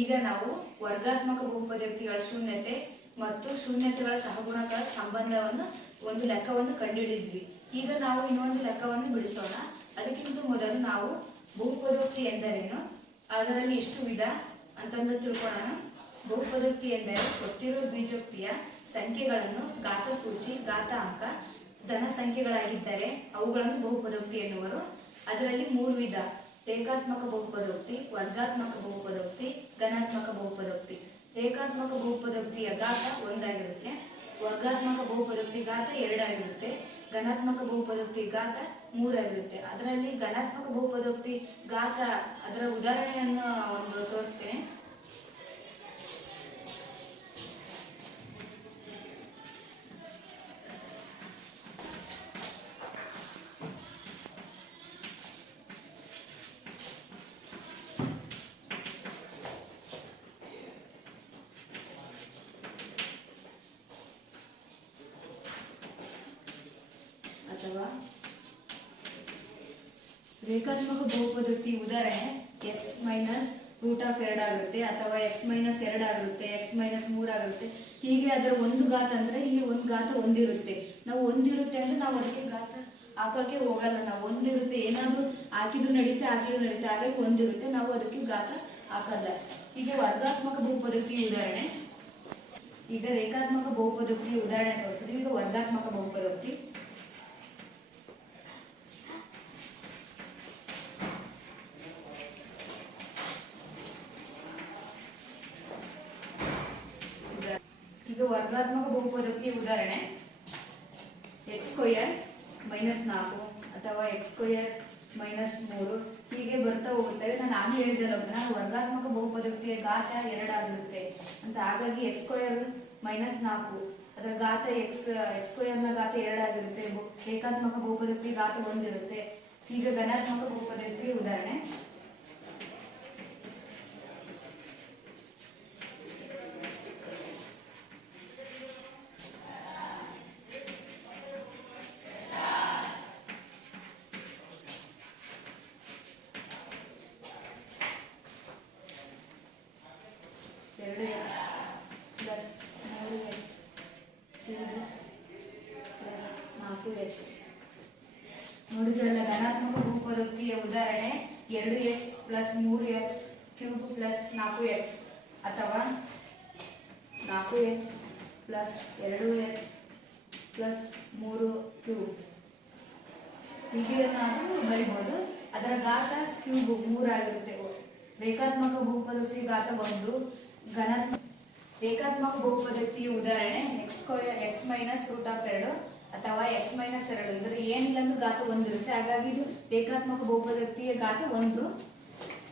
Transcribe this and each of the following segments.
ಈಗ ನಾವು ವರ್ಗಾತ್ಮಕ ಬಹುಪದೋಕ್ತಿಗಳ ಶೂನ್ಯತೆ ಮತ್ತು ಶೂನ್ಯತೆಗಳ ಸಹಗುಣಕಗಳ ಸಂಬಂಧವನ್ನು ಒಂದು ಲೆಕ್ಕವನ್ನು ಕಂಡುಹಿಡಿದ್ವಿ. ಈಗ ನಾವು ಇನ್ನೊಂದು ಲೆಕ್ಕವನ್ನು ಬಿಡಿಸೋಣ. ಅದಕ್ಕಿಂತ ಮೊದಲು ನಾವು ಬಹುಪದೋಕ್ತಿ ಎಂದರೇನು, ಅದರಲ್ಲಿ ಎಷ್ಟು ವಿಧ ಅಂತಂದು ತಿಳ್ಕೊಳ್ಳೋಣ. ಬಹುಪದೋಕ್ತಿ ಎಂದರೆ ಕೊಟ್ಟಿರುವ ಬೀಜೋಕ್ತಿಯ ಸಂಖ್ಯೆಗಳನ್ನು ಘಾತಸೂಚಿ, ಘಾತಾಂಕ, ಧನ ಸಂಖ್ಯೆಗಳಾಗಿದ್ದರೆ ಅವುಗಳನ್ನು ಬಹುಪದೋಕ್ತಿ ಎನ್ನುವರು. ಅದರಲ್ಲಿ 3 ವಿಧ: ರೇಖಾತ್ಮಕ ಬಹುಪದೋಕ್ತಿ, ವರ್ಗಾತ್ಮಕ ಬಹುಪದೋಕ್ತಿ, ಘನಾತ್ಮಕ ಬಹುಪದೋಕ್ತಿ. ರೇಖಾತ್ಮಕ ಬಹುಪದೋಕ್ತಿಯ ಘಾತ 1 ಆಗಿರುತ್ತೆ, ವರ್ಗಾತ್ಮಕ ಬಹುಪದೋಕ್ತಿ ಘಾತ 2 ಆಗಿರುತ್ತೆ, ಘನಾತ್ಮಕ ಬಹುಪದೋಕ್ತಿ ಘಾತ 3 ಆಗಿರುತ್ತೆ. ಅದರಲ್ಲಿ ಘನಾತ್ಮಕ ಬಹುಪದೋಕ್ತಿ ಘಾತ ಅದರ ಉದಾಹರಣೆಯನ್ನು ಒಂದು ತೋರಿಸ್ತೇನೆ. ಅಥವಾ ರೇಖಾತ್ಮಕ ಬಹುಪದೋಕ್ತಿ ಉದಾಹರಣೆ x ಮೈನಸ್ ರೂಟ್ ಆಫ್ 2 ಆಗಿರುತ್ತೆ, ಅಥವಾ x ಮೈನಸ್ 2 ಆಗಿರುತ್ತೆ, x ಮೈನಸ್ 3 ಆಗಿರುತ್ತೆ. ಹೀಗೆ ಅದರ ಒಂದು ಘಾತ ಅಂದ್ರೆ ಇಲ್ಲಿ ಒಂದು ಘಾತ ಒಂದಿರುತ್ತೆ. ನಾವು ಒಂದಿರುತ್ತೆ ಅಂದ್ರೆ ನಾವು ಅದಕ್ಕೆ ಘಾತ ಹಾಕಕ್ಕೆ ಹೋಗಲ್ಲ. ನಾವು ಒಂದಿರುತ್ತೆ ಏನಾದ್ರೂ ಹಾಕಿದ್ರು ನಡೀತೆ, ಹಾಕಿದ್ರು ನಡೀತೆ, ಹಾಗಾಗಿ ಒಂದಿರುತ್ತೆ, ನಾವು ಅದಕ್ಕೆ ಘಾತ ಹಾಕಲ್ಲ. ಹೀಗೆ ವರ್ಗಾತ್ಮಕ ಬಹುಪದೋಕ್ತಿ ಉದಾಹರಣೆ. ಈಗ ರೇಖಾತ್ಮಕ ಬಹುಪದೋಕ್ತಿ ಉದಾಹರಣೆ ತೋರಿಸಿದ್ವಿ. ಈಗ ವರ್ಗಾತ್ಮಕ ಬಹುಪದೋಕ್ತಿ. ಈಗ ವರ್ಗಾತ್ಮಕ ಬಹುಪದೋಕ್ತಿ ಉದಾಹರಣೆ x ಸ್ಕ್ವೇರ್ ಮೈನಸ್ 4 ಅಥವಾ x ಸ್ಕ್ವೇರ್ ಮೈನಸ್ 3 ಹೀಗೆ ಬರ್ತಾ ಹೋಗುತ್ತವೆ. ನಾನು ಆಗಲೇ ಹೇಳಿದ್ದೆಲ್ಲ ವರ್ಗಾತ್ಮಕ ಬಹುಪದೋಕ್ತಿಯ ಘಾತ 2 ಆಗಿರುತ್ತೆ ಅಂತ. ಹಾಗಾಗಿ x ಸ್ಕ್ವೇರ್ ಮೈನಸ್ 4 ಅದರ ಘಾತ x ಸ್ಕ್ವೇರ್ನ ಘಾತ 2 ಆಗಿರುತ್ತೆ. ರೇಖಾತ್ಮಕ ಬಹುಪದೋಕ್ತಿ ಘಾತ 1 ಇರುತ್ತೆ. ಈಗ ಘನಾತ್ಮಕ ಬಹುಪದೋಕ್ತಿ ಉದಾಹರಣೆ. ನೋಡಿದ್ರಲ್ಲ, ಘನಾತ್ಮಕ ಬಹುಪದೋಕ್ತಿಯ ಉದಾಹರಣೆ 2x plus 3x cube plus 4x, ಅಥವಾ 4x plus 2x plus 3 cube. ಹೀಗೆ ನಾವು ಬರಿಬೋದು. ಅದರ ಘಾತ ಕ್ಯೂಬ್ 3 ಆಗಿರುತ್ತೆ. ರೇಖಾತ್ಮಕ ಬಹುಪದೋಕ್ತಿ ಘಾತ 1. ರೇಖಾತ್ಮಕ ಬಹುಪದೋಕ್ತಿಯ ಉದಾಹರಣೆ x ಮೈನಸ್ ರೂಟ್ ಆಫ್ 2 ಅಥವಾ x ಮೈನಸ್ 2. ಇದರ ಏನಿಲ್ಲಂದು ಘಾತ 1 ಇರುತ್ತೆ. ಹಾಗಾಗಿ ಇದು ರೇಖಾತ್ಮಕ ಬಹುಪದೋಕ್ತಿಯ ಘಾತ 1.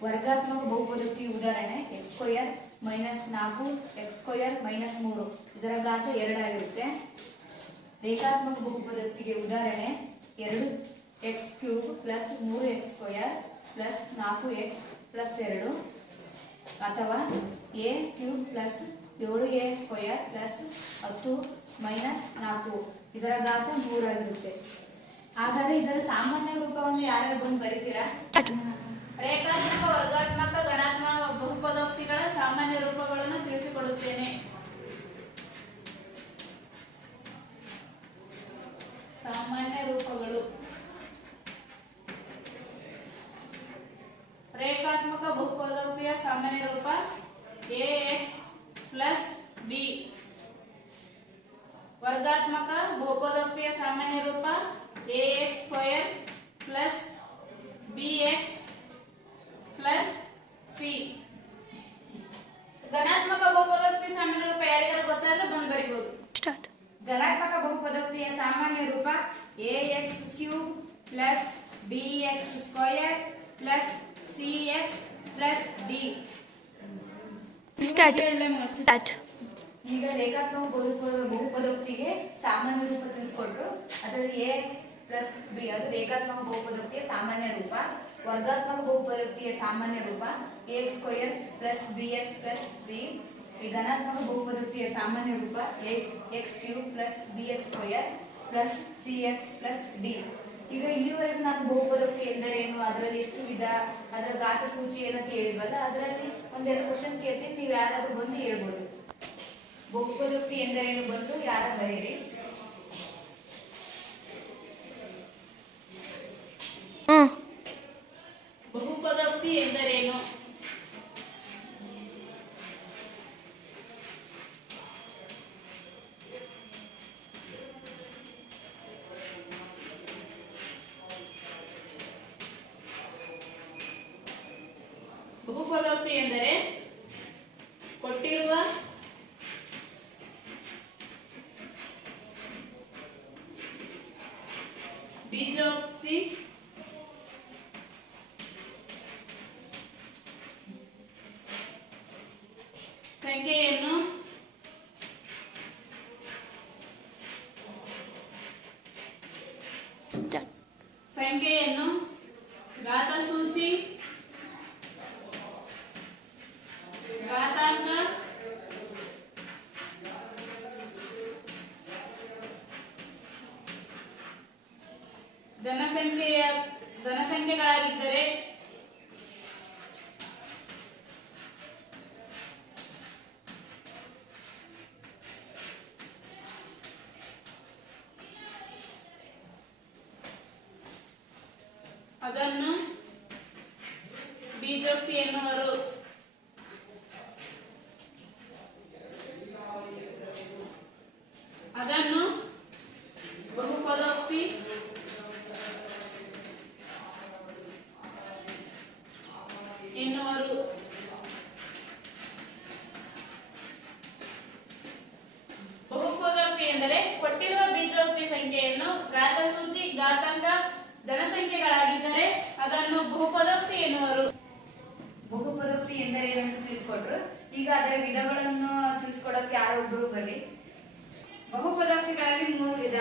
ವರ್ಗಾತ್ಮಕ ಬಹುಪದೋಕ್ತಿಯ ಉದಾಹರಣೆ x square minus 4 x square minus 3. ಇದರ ಘಾತ 2 ಆಗಿರುತ್ತೆ. ರೇಖಾತ್ಮಕ ಬಹುಪದೋಕ್ತಿಗೆ ಉದಾಹರಣೆ 2x cube plus 3x square plus 4x plus 2, ಅಥವಾ a cube plus 7a square plus 10 minus 4. ಇದರ ಘಾತ 3 ಆಗಿರುತ್ತೆ. ಹಾಗಾದ್ರೆ ಇದರ ಸಾಮಾನ್ಯ ರೂಪವನ್ನು ಯಾರು ಬಂದು ಬರೀತೀರಾ? ರೇಖಾತ್ಮಕ, ವರ್ಗಾತ್ಮಕ, ಘನಾತ್ಮಕ ಬಹುಪದೋಕ್ತಿಗಳ ಸಾಮಾನ್ಯ ರೂಪಗಳನ್ನು ತಿಳಿಸಿಕೊಡುತ್ತೇನೆ. ಸಾಮಾನ್ಯ ರೂಪಗಳು: ರೇಖಾತ್ಮಕ ಬಹುಪದೋಕ್ತಿಯ ಸಾಮಾನ್ಯ ರೂಪ ax ಪ್ಲಸ್ b. ವರ್ಗಾತ್ಮಕ ಬಹುಪದೋಕ್ತಿಯ ಸಾಮಾನ್ಯ ರೂಪ ax square plus bx plus c. ಘನಾತ್ಮಕ ಬಹುಪದೋಕ್ತಿ ಸಾಮಾನ್ಯ ರೂಪ ಯಾರಿಗಾರು ಗೊತ್ತಾದ್ರೆ ಬಂದು ಬರಿಬಹುದು. ಘನಾತ್ಮಕ ಬಹುಪದೋಕ್ತಿಯ ಸಾಮಾನ್ಯ ರೂಪ ax cube plus bx square plus cx plus d. ಈಗ ರೇಖಾತ್ಮಕ ಬಹುಪದೋಕ್ತಿಗೆ ಸಾಮಾನ್ಯ ರೂಪ ತಿಳಿಸ್ಕೊಟ್ರು. ಅದರಲ್ಲಿ ax ಪ್ಲಸ್ b ಅದು ರೇಖಾತ್ಮಕ ಬಹುಪದೋಕ್ತಿಯ ಸಾಮಾನ್ಯ ರೂಪ. ವರ್ಗಾತ್ಮಕ ಬಹುಪದೋಕ್ತಿಯ ಸಾಮಾನ್ಯ ರೂಪ ax square plus bx plus c. ಈ ಘನಾತ್ಮಕ ಬಹುಪದೋಕ್ತಿಯ ಸಾಮಾನ್ಯ ರೂಪ x cube plus bx square plus cx plus d. ಈಗ ಇಲ್ಲಿವರೆಗೂ ನಾನು ಬಹುಪದೋಕ್ತಿ ಎಂದರೇನು, ಅದರಲ್ಲಿ ಎಷ್ಟು ವಿಧ, ಅದರ ಘಾತ ಸೂಚಿ ಏನಂತ ಹೇಳಿದ್ವಲ್ಲ, ಅದರಲ್ಲಿ ಒಂದೆರಡು ಕ್ವಶನ್ ಕೇಳ್ತೀನಿ, ನೀವು ಯಾರಾದ್ರೂ ಬಂದು ಹೇಳ್ಬೋದು. ಬಹುಪದೋಕ್ತಿ ಎಂದರೇನು ಬಂದು ಯಾರ ಬರೀರಿ. ಬಹುಪದೋಕ್ತಿ ಎಂದರೇನು? ಬಹುಪದೋಕ್ತಿ ಎಂದರೆ ಕೊಟ್ಟಿರುವ ಬೀಜೋಕ್ತಿ ಸಂಖ್ಯೆಯನ್ನು ಘಾತಸೂಚಿ, ಘಾತಾಂಕ, ಧನಸಂಖ್ಯೆಗಳಾಗಿದ್ದರೆ ಅದನ್ನು ಬೀಜೋಕ್ತಿ ಎನ್ನುವರು. ಅದನ್ನು ಬಹುಪದೋಕ್ತಿ ಎನ್ನುವರು. ಬಹುಪದೋಕ್ತಿ ಎಂದರೆ ಕೊಟ್ಟಿರುವ ಬೀಜೋಕ್ತಿ ಸಂಖ್ಯೆಯನ್ನು ಘಾತಸೂಚಿ, ಘಾತಾಂಕ, ಧನಸಂಖ್ಯೆಗಳಾಗಿದ್ದರೆ ಅದನ್ನು ಬಹುಪದೋಕ್ತಿ ಎನ್ನುವರು. ಬಹುಪದೋಕ್ತಿ ಎಂದರೇನು ಅಂತ ತಿಳಿಸ್ಕೊಟ್ರು. ಈಗ ಅದರ ವಿಧಗಳನ್ನು ತಿಳಿಸ್ಕೊಡಕ್ಕೆ ಯಾರೊಬ್ಬರು ಬರ್ರಿ. ಬಹುಪದೋಕ್ತಿಗಳಲ್ಲಿ 3 ವಿಧ.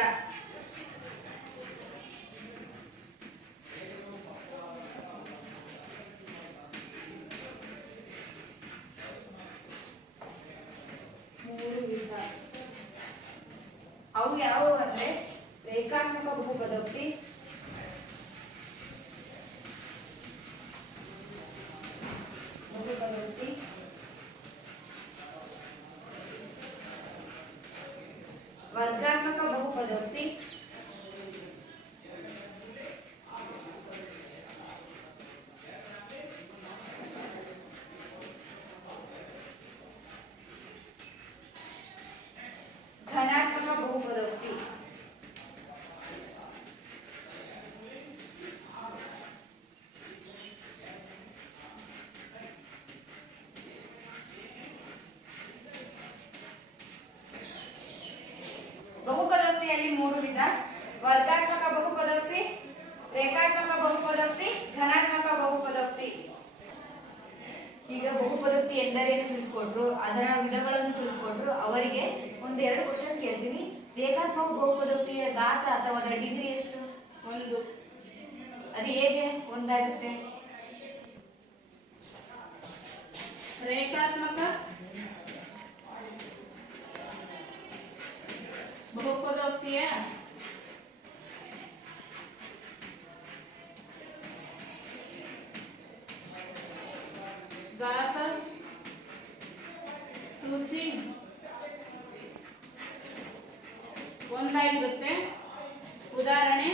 ಅವು ಯಾವುವು ಅಂದ್ರೆ ರೇಖಾತ್ಮಕ ಬಹುಪದೋಕ್ತಿ, ವರ್ಗಾತ್ಮಕ ಬಹುಪದೋಕ್ತಿ, ಧನಾತ್ಮಕ ಬಹುಪದೋಕ್ತಿ. ಬಹುಪದೋಕ್ತಿಯಲ್ಲಿ 3 ವಿಧ: ವರ್ಗಾತ್ಮಕ ಬಹುಪದೋಕ್ತಿ, ರೇಖಾತ್ಮಕ ಬಹುಪದೋಕ್ತಿ, ಧನಾತ್ಮಕ ಬಹುಪದೋಕ್ತಿ. ಈಗ ಬಹುಪದೋಕ್ತಿ ಎಂದರೇನು ತಿಳಿಸ್ಕೊಟ್ರು, ಅದರ ವಿಧಗಳನ್ನು ತಿಳಿಸ್ಕೊಟ್ರು. ಅವರಿಗೆ ಒಂದೆರಡು ಕ್ವಶನ್ ಕೇಳ್ತೀನಿ. ರೇಖಾತ್ಮಕ ಬಹುಪದೋಕ್ತಿಯ ಘಾತ ಅಥವಾ ಅದರ ಡಿಗ್ರಿ ಎಷ್ಟು? 1. ಅದು ಹೇಗೆ ಒಂದಾಗುತ್ತೆ? ರೇಖಾತ್ಮಕ ಬಹುಪದೋಕ್ತಿಯ ಘಾತ ಸೂಚಿ 1 ಉದಾಹರಣೆ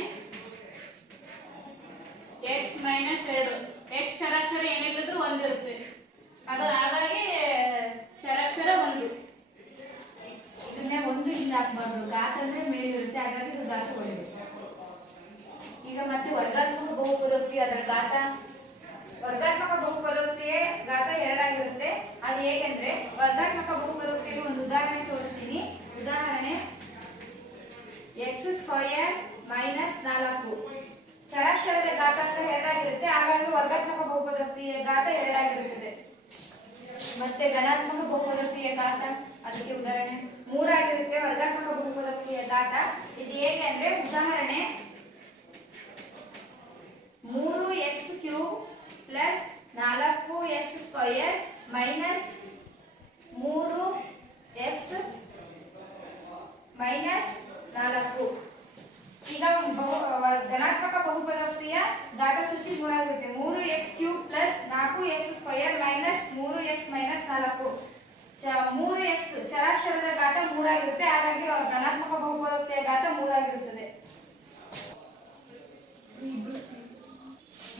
x - 2. x ಚರಾಕ್ಷರ ಏನಿದ್ರು 1 ಇರುತ್ತೆ. ಅದು ಹಾಗಾಗಿ ಚರಾಕ್ಷರ 1. ಇದನ್ನೇ 1 ಇಂದ ಹಾಕ್ಬಾರ್ದು. ಘಾತ ಅಂದ್ರೆ ಮೇಲಿರುತ್ತೆ, ಹಾಗಾಗಿ ಇದು ಘಾತ 1. ಈಗ ಮತ್ತೆ ವರ್ಗಾತ್ಮಕ ಬಹುಪದೋಕ್ತಿ, ಅದರ ಘಾತ. ವರ್ಗಾತ್ಮಕ ಬಹುಪದೋಕ್ತಿಯ ಘಾತ 2 ಆಗಿರುತ್ತೆ. ಅದು ಹೇಗೆಂದ್ರೆ ವರ್ಗಾತ್ಮಕ ಬಹುಪದೋಕ್ತಿಯಲ್ಲಿ ಒಂದು ಉದಾಹರಣೆ ತೋರಿಸ್ತೀನಿ. ಉದಾಹರಣೆ x² - 4. ಚರಾಕ್ಷರದ ಘಾತಾಂಕ 2 ಆಗಿರುತ್ತೆ, ಹಾಗಾಗಿ ವರ್ಗಾತ್ಮಕ ಬಹುಪದೋಕ್ತಿಯ ಘಾತ 2 ಆಗಿರುತ್ತದೆ. ಮತ್ತೆ ಘನಾತ್ಮಕ ಬಹುಪದೋಕ್ತಿಯ ಘಾತ, ಅದಕ್ಕೆ ಉದಾಹರಣೆ 3 ಆಗಿರುತ್ತೆ. ವರ್ಗಾತ್ಮಕ ಬಹುಪದೋಕ್ತಿಯ ಘಾತ ಇದು ಹೇಗೆ ಅಂದ್ರೆ ಉದಾಹರಣೆ 3x³ + 4x² - 3x - 4. ಈಗ ಧನಾತ್ಮಕ ಬಹುಪದೋಕ್ತಿಯ ಘಾತ ಸೂಚಿ 3 ಆಗಿರುತ್ತೆ. 3x³ plus 4x² minus 3x minus 4. 3x ಚರಾಕ್ಷರದ ಘಾತ 3 ಆಗಿರುತ್ತೆ. ಹಾಗಾಗಿ ಧನಾತ್ಮಕ ಬಹುಪದೋಕ್ತಿಯ ಘಾತ 3 ಆಗಿರುತ್ತದೆ.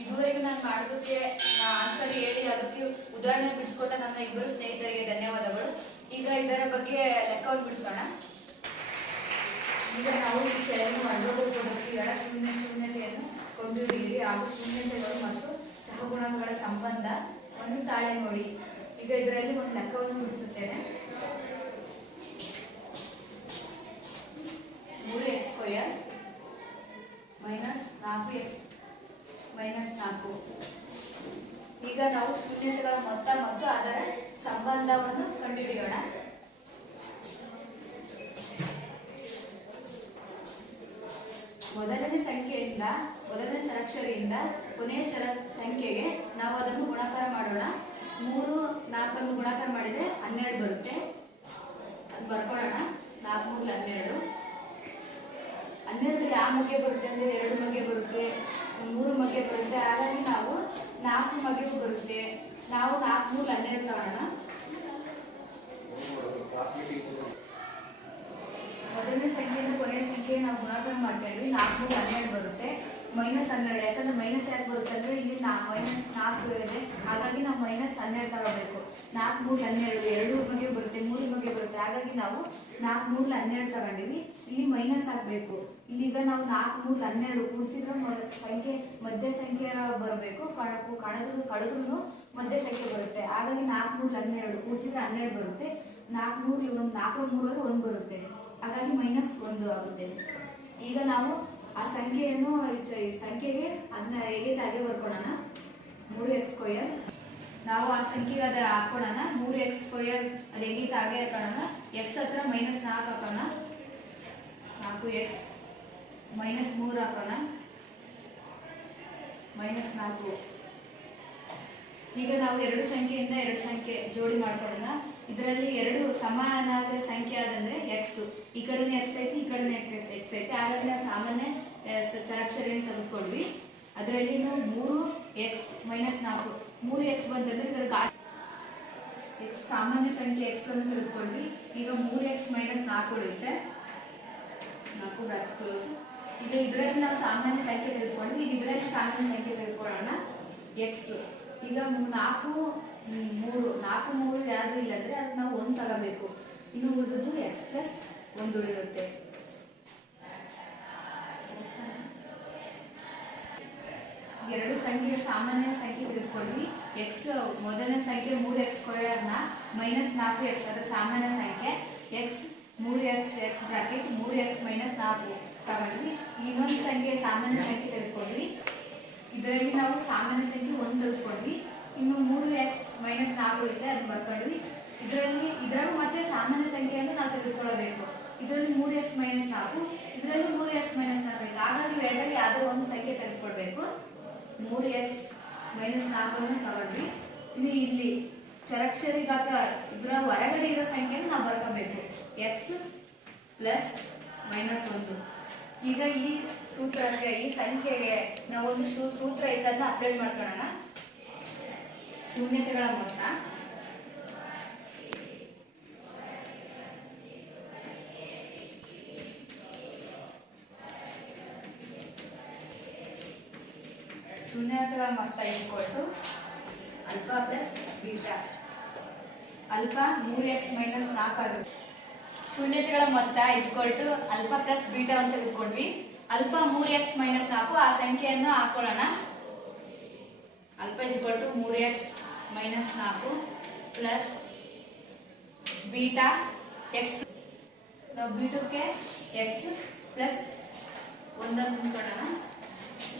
ಇದುವರೆಗೂ ನಾನು ಮಾಡೋದಕ್ಕೆ ಆನ್ಸರ್ ಹೇಳಿ ಅದಕ್ಕೆ ಉದಾಹರಣೆ ಬಿಡಿಸ್ಕೊಟ್ಟ ನನ್ನ ಇಬ್ಬರು ಸ್ನೇಹಿತರಿಗೆ ಧನ್ಯವಾದಗಳು. ಈಗ ಇದರ ಬಗ್ಗೆ ಲೆಕ್ಕವನ್ನು ಬಿಡಿಸೋಣ. ಈಗ ನಾವು ಈ ಕೆಳಗಿನ ವರ್ಗಬಹುಪದೋಕ್ತಿಗಳ ಶೂನ್ಯತೆಯನ್ನು ಕಂಡುಹಿಡಿಯಿರಿ ಹಾಗೂ ಶೂನ್ಯತೆಗಳು ಮತ್ತು ಸಹಗುಣಕಗಳ ಸಂಬಂಧವನ್ನು ತಾಳೆ ನೋಡಿ. ಈಗ ಇದರಲ್ಲಿ ಒಂದು ಲೆಕ್ಕವನ್ನು ಬಿಡಿಸುತ್ತೇನೆ. 3x² minus 4x minus 4. ಈಗ ನಾವು ಶೂನ್ಯತೆಗಳ ಮೊತ್ತ ಮತ್ತು ಅದರ ಸಂಬಂಧವನ್ನು ಕಂಡುಹಿಡಿಯೋಣ. ಮೊದಲನೇ ಸಂಖ್ಯೆಯಿಂದ ಮೊದಲನೇ ಚರಾಕ್ಷರಿಯಿಂದ ಕೊನೆಯ ಸಂಖ್ಯೆಗೆ ನಾವು ಅದನ್ನು ಗುಣಾಕಾರ ಮಾಡೋಣ. 3 4 ಅನ್ನು ಗುಣಾಕಾರ ಮಾಡಿದರೆ 12 ಬರುತ್ತೆ. ಅದು ಬರ್ಕೊಳ್ಳೋಣ. 4 3 12. 12 ಯಾವ ಮಗೆ ಬರುತ್ತೆ ಅಂದರೆ 2 ಮಗೆ ಬರುತ್ತೆ, 3 ಮಗೆ ಬರುತ್ತೆ. ಹಾಗಾಗಿ ನಾವು 4 ಮಗೆಗೂ ಬರುತ್ತೆ. ನಾವು 4 3 12 ತಗೋಣ. ಮೊದಲನೇ ಸಂಖ್ಯೆಯಿಂದ ಕೊನೆಯ ಸಂಖ್ಯೆ ನಾವು ಗುಣಾಕಾರ ಮಾಡ್ತಾ ಇದ್ವಿ. 4 3 12 ಬರುತ್ತೆ. ಮೈನಸ್ 12 ಯಾಕಂದ್ರೆ ಮೈನಸ್ ಯಾಕೆ ಬರುತ್ತೆ ಅಂದರೆ ಇಲ್ಲಿ ಮೈನಸ್ 4 ಇದೆ. ಹಾಗಾಗಿ ನಾವು ಮೈನಸ್ 12 ತಗೋಬೇಕು. 4 3 12 2 ಮಗೆ ಬರುತ್ತೆ, 3 ಮಗೆ ಬರುತ್ತೆ. ಹಾಗಾಗಿ ನಾವು 4 3 12 ತಗೊಂಡಿವಿ. ಇಲ್ಲಿ ಮೈನಸ್ ಹಾಕಬೇಕು. ಇಲ್ಲಿಗ ನಾವು 4 3 12 ಕೂಡಿಸಿದ್ರೆ ಸಂಖ್ಯೆ ಮಧ್ಯ ಸಂಖ್ಯೆ ಬರಬೇಕು. ಕಳೆದ್ರೂ ಮಧ್ಯ ಸಂಖ್ಯೆ ಬರುತ್ತೆ. ಹಾಗಾಗಿ 4 3 12 ಕೂಡಿಸಿದ್ರೆ 12 ಬರುತ್ತೆ. 4 3 4 3 1 ಬರುತ್ತೆ. ಹಾಗಾಗಿ ಮೈನಸ್ 1 ಆಗುತ್ತೆ. ಈಗ ನಾವು ಆ ಸಂಖ್ಯೆಯನ್ನು ಸಂಖ್ಯೆಗೆ ಅದನ್ನ ಹೇಗೆ ತಾಗೆ ಬರ್ಕೊಳ್ಳೋಣ. 3x² ನಾವು ಆ ಸಂಖ್ಯೆಗೆ ಅದು ಹಾಕೋಣ. 3x² ಅದು ಹೇಗೆ ತಾಗೆ ಹಾಕೋಣ. ಎಕ್ಸ್ ಹತ್ರ ಮೈನಸ್ 4 ಹಾಕೋಣ. 4x ಮೈನಸ್ 3 ಹಾಕೋಣ. ಮೈನಸ್ 4. ಈಗ ನಾವು 2 ಸಂಖ್ಯೆಯಿಂದ 2 ಸಂಖ್ಯೆ ಜೋಡಿ ಮಾಡ್ಕೊಳ್ಳೋಣ. ಇದರಲ್ಲಿ 2 ಸಮಾನವಾದ ಸಂಖ್ಯೆ ಆದಂದ್ರೆ ಎಕ್ಸ್, ಈ ಕಡೆನೇ ಎಕ್ಸ್ ಐತಿ, ಈ ಕಡೆನೇ ಎಕ್ಸ್ ಐತಿ. ಹಾಗಾಗಿ ನಾವು ಸಾಮಾನ್ಯ ಚರಾಕ್ಷರಿಯನ್ನು ತೆಗೆದುಕೊಂಡ್ವಿ. ಅದರಲ್ಲಿ 3x ಮೈನಸ್ 4 3x ಬಂತಂದ್ರೆ ಇದರ ಎಕ್ಸ್ ಸಾಮಾನ್ಯ ಸಂಖ್ಯೆ ಎಕ್ಸ್ ಅನ್ನು ತೆಗೆದುಕೊಂಡ್ವಿ. ಈಗ 3x ಮೈನಸ್ 4 ಉಳಿಯುತ್ತೆ. 4 ಬ್ರಾಕೆಟ್ ಕ್ಲೋಸ್. ಈಗ ಇದರಲ್ಲಿ ನಾವು ಸಾಮಾನ್ಯ ಸಂಖ್ಯೆ ತೆಗೆದುಕೊಂಡ್ವಿ. ಈಗ ಇದರಲ್ಲಿ ಸಾಮಾನ್ಯ ಸಂಖ್ಯೆ ತೆಗೆದುಕೊಳ್ಳೋಣ ಎಕ್ಸ್. ಈಗ 4 3 ಯಾವುದು ಇಲ್ಲ ಅಂದರೆ ಅದಕ್ಕೆ ನಾವು 1 ತಗೋಬೇಕು. ಇನ್ನು ಉಳಿದದ್ದು x ಪ್ಲಸ್ 1 ಉಳಿಯುತ್ತೆ. ಎರಡು ಸಂಖ್ಯೆಯ ಸಾಮಾನ್ಯ ಸಂಖ್ಯೆ ತೆಗೆದುಕೊಂಡ್ವಿ. ಎಕ್ಸ್ ಮೊದಲನೇ ಸಂಖ್ಯೆ 3x² ಮೈನಸ್ 4x ಅದರ ಸಾಮಾನ್ಯ ಸಂಖ್ಯೆ. X 3x x bracket 3x minus 4 ತಗೊಂಡ್ವಿ. ಇನ್ನೊಂದು ಸಂಖ್ಯೆ ಸಾಮಾನ್ಯ ಸಂಖ್ಯೆ ತೆಗೆದುಕೊಂಡ್ವಿ. ಇದರಲ್ಲಿ ನಾವು ಸಾಮಾನ್ಯ ಸಂಖ್ಯೆ 1 ತೆಗೆದುಕೊಂಡ್ವಿ. ಇನ್ನು 3x ಮೈನಸ್ 4 ಉಳಿತೆ ಅದನ್ನು ಬರ್ಕೊಂಡ್ವಿ. ಇದರಲ್ಲೂ ಮತ್ತೆ ಸಾಮಾನ್ಯ ಸಂಖ್ಯೆಯನ್ನು ನಾವು ತೆಗೆದುಕೊಳ್ಳಬೇಕು. ಇದರಲ್ಲಿ 3x ಮೈನಸ್ 4, ಇದರಲ್ಲಿ 3x ಮೈನಸ್ 4 ಇದೆ. ಹಾಗಾಗಿ ಎರಡರಲ್ಲಿ ಯಾವುದೋ ಒಂದು ಸಂಖ್ಯೆ ತೆಗೆದುಕೊಳ್ಬೇಕು. 3x ಮೈನಸ್ 4 ಅನ್ನು ತಗೊಂಡ್ವಿ. ಇನ್ನು ಇಲ್ಲಿ ಚರಾಕ್ಷರಿ ಘಾತ ಇದರ ಹೊರಗಡೆ ಇರೋ ಸಂಖ್ಯೆಯನ್ನು ನಾವು ಬರ್ಕೋಬೇಕು. x plus minus 1. ಈಗ ಈ ಸೂತ್ರಕ್ಕೆ ಈ ಸಂಖ್ಯೆಗೆ ನಾವೊಂದು ಸೂತ್ರ ಐತೆ ಅದನ್ನ ಅಪ್ಲೈ ಮಾಡ್ಕೊಳ್ಳೋಣ. ಶೂನ್ಯತೆಗಳ ಮೊತ್ತ ಶೂನ್ಯತೆಗಳ ಮೊತ್ತ equal alpha plus beta. Alpha 3x minus 4 ಆಗುತ್ತೆ. ಶೂನ್ಯತೆಗಳ ಮೊತ್ತ equal to alpha plus beta ಅಂತ ತೆಗೆದುಕೊಂಡ್ವಿ. ಅಲ್ಫಾ 3x ಮೈನಸ್ 4 ಆ ಸಂಖ್ಯೆಯನ್ನು ಹಾಕೊಳ್ಳೋಣ. Alpha equal to 3x minus 4 plus beta x. ನಾವು ಬೀಟಕ್ಕೆ ಎಕ್ಸ್ ಪ್ಲಸ್ 1 ಅಂತ ಅಂದ್ಕೊಳ್ಳೋಣ.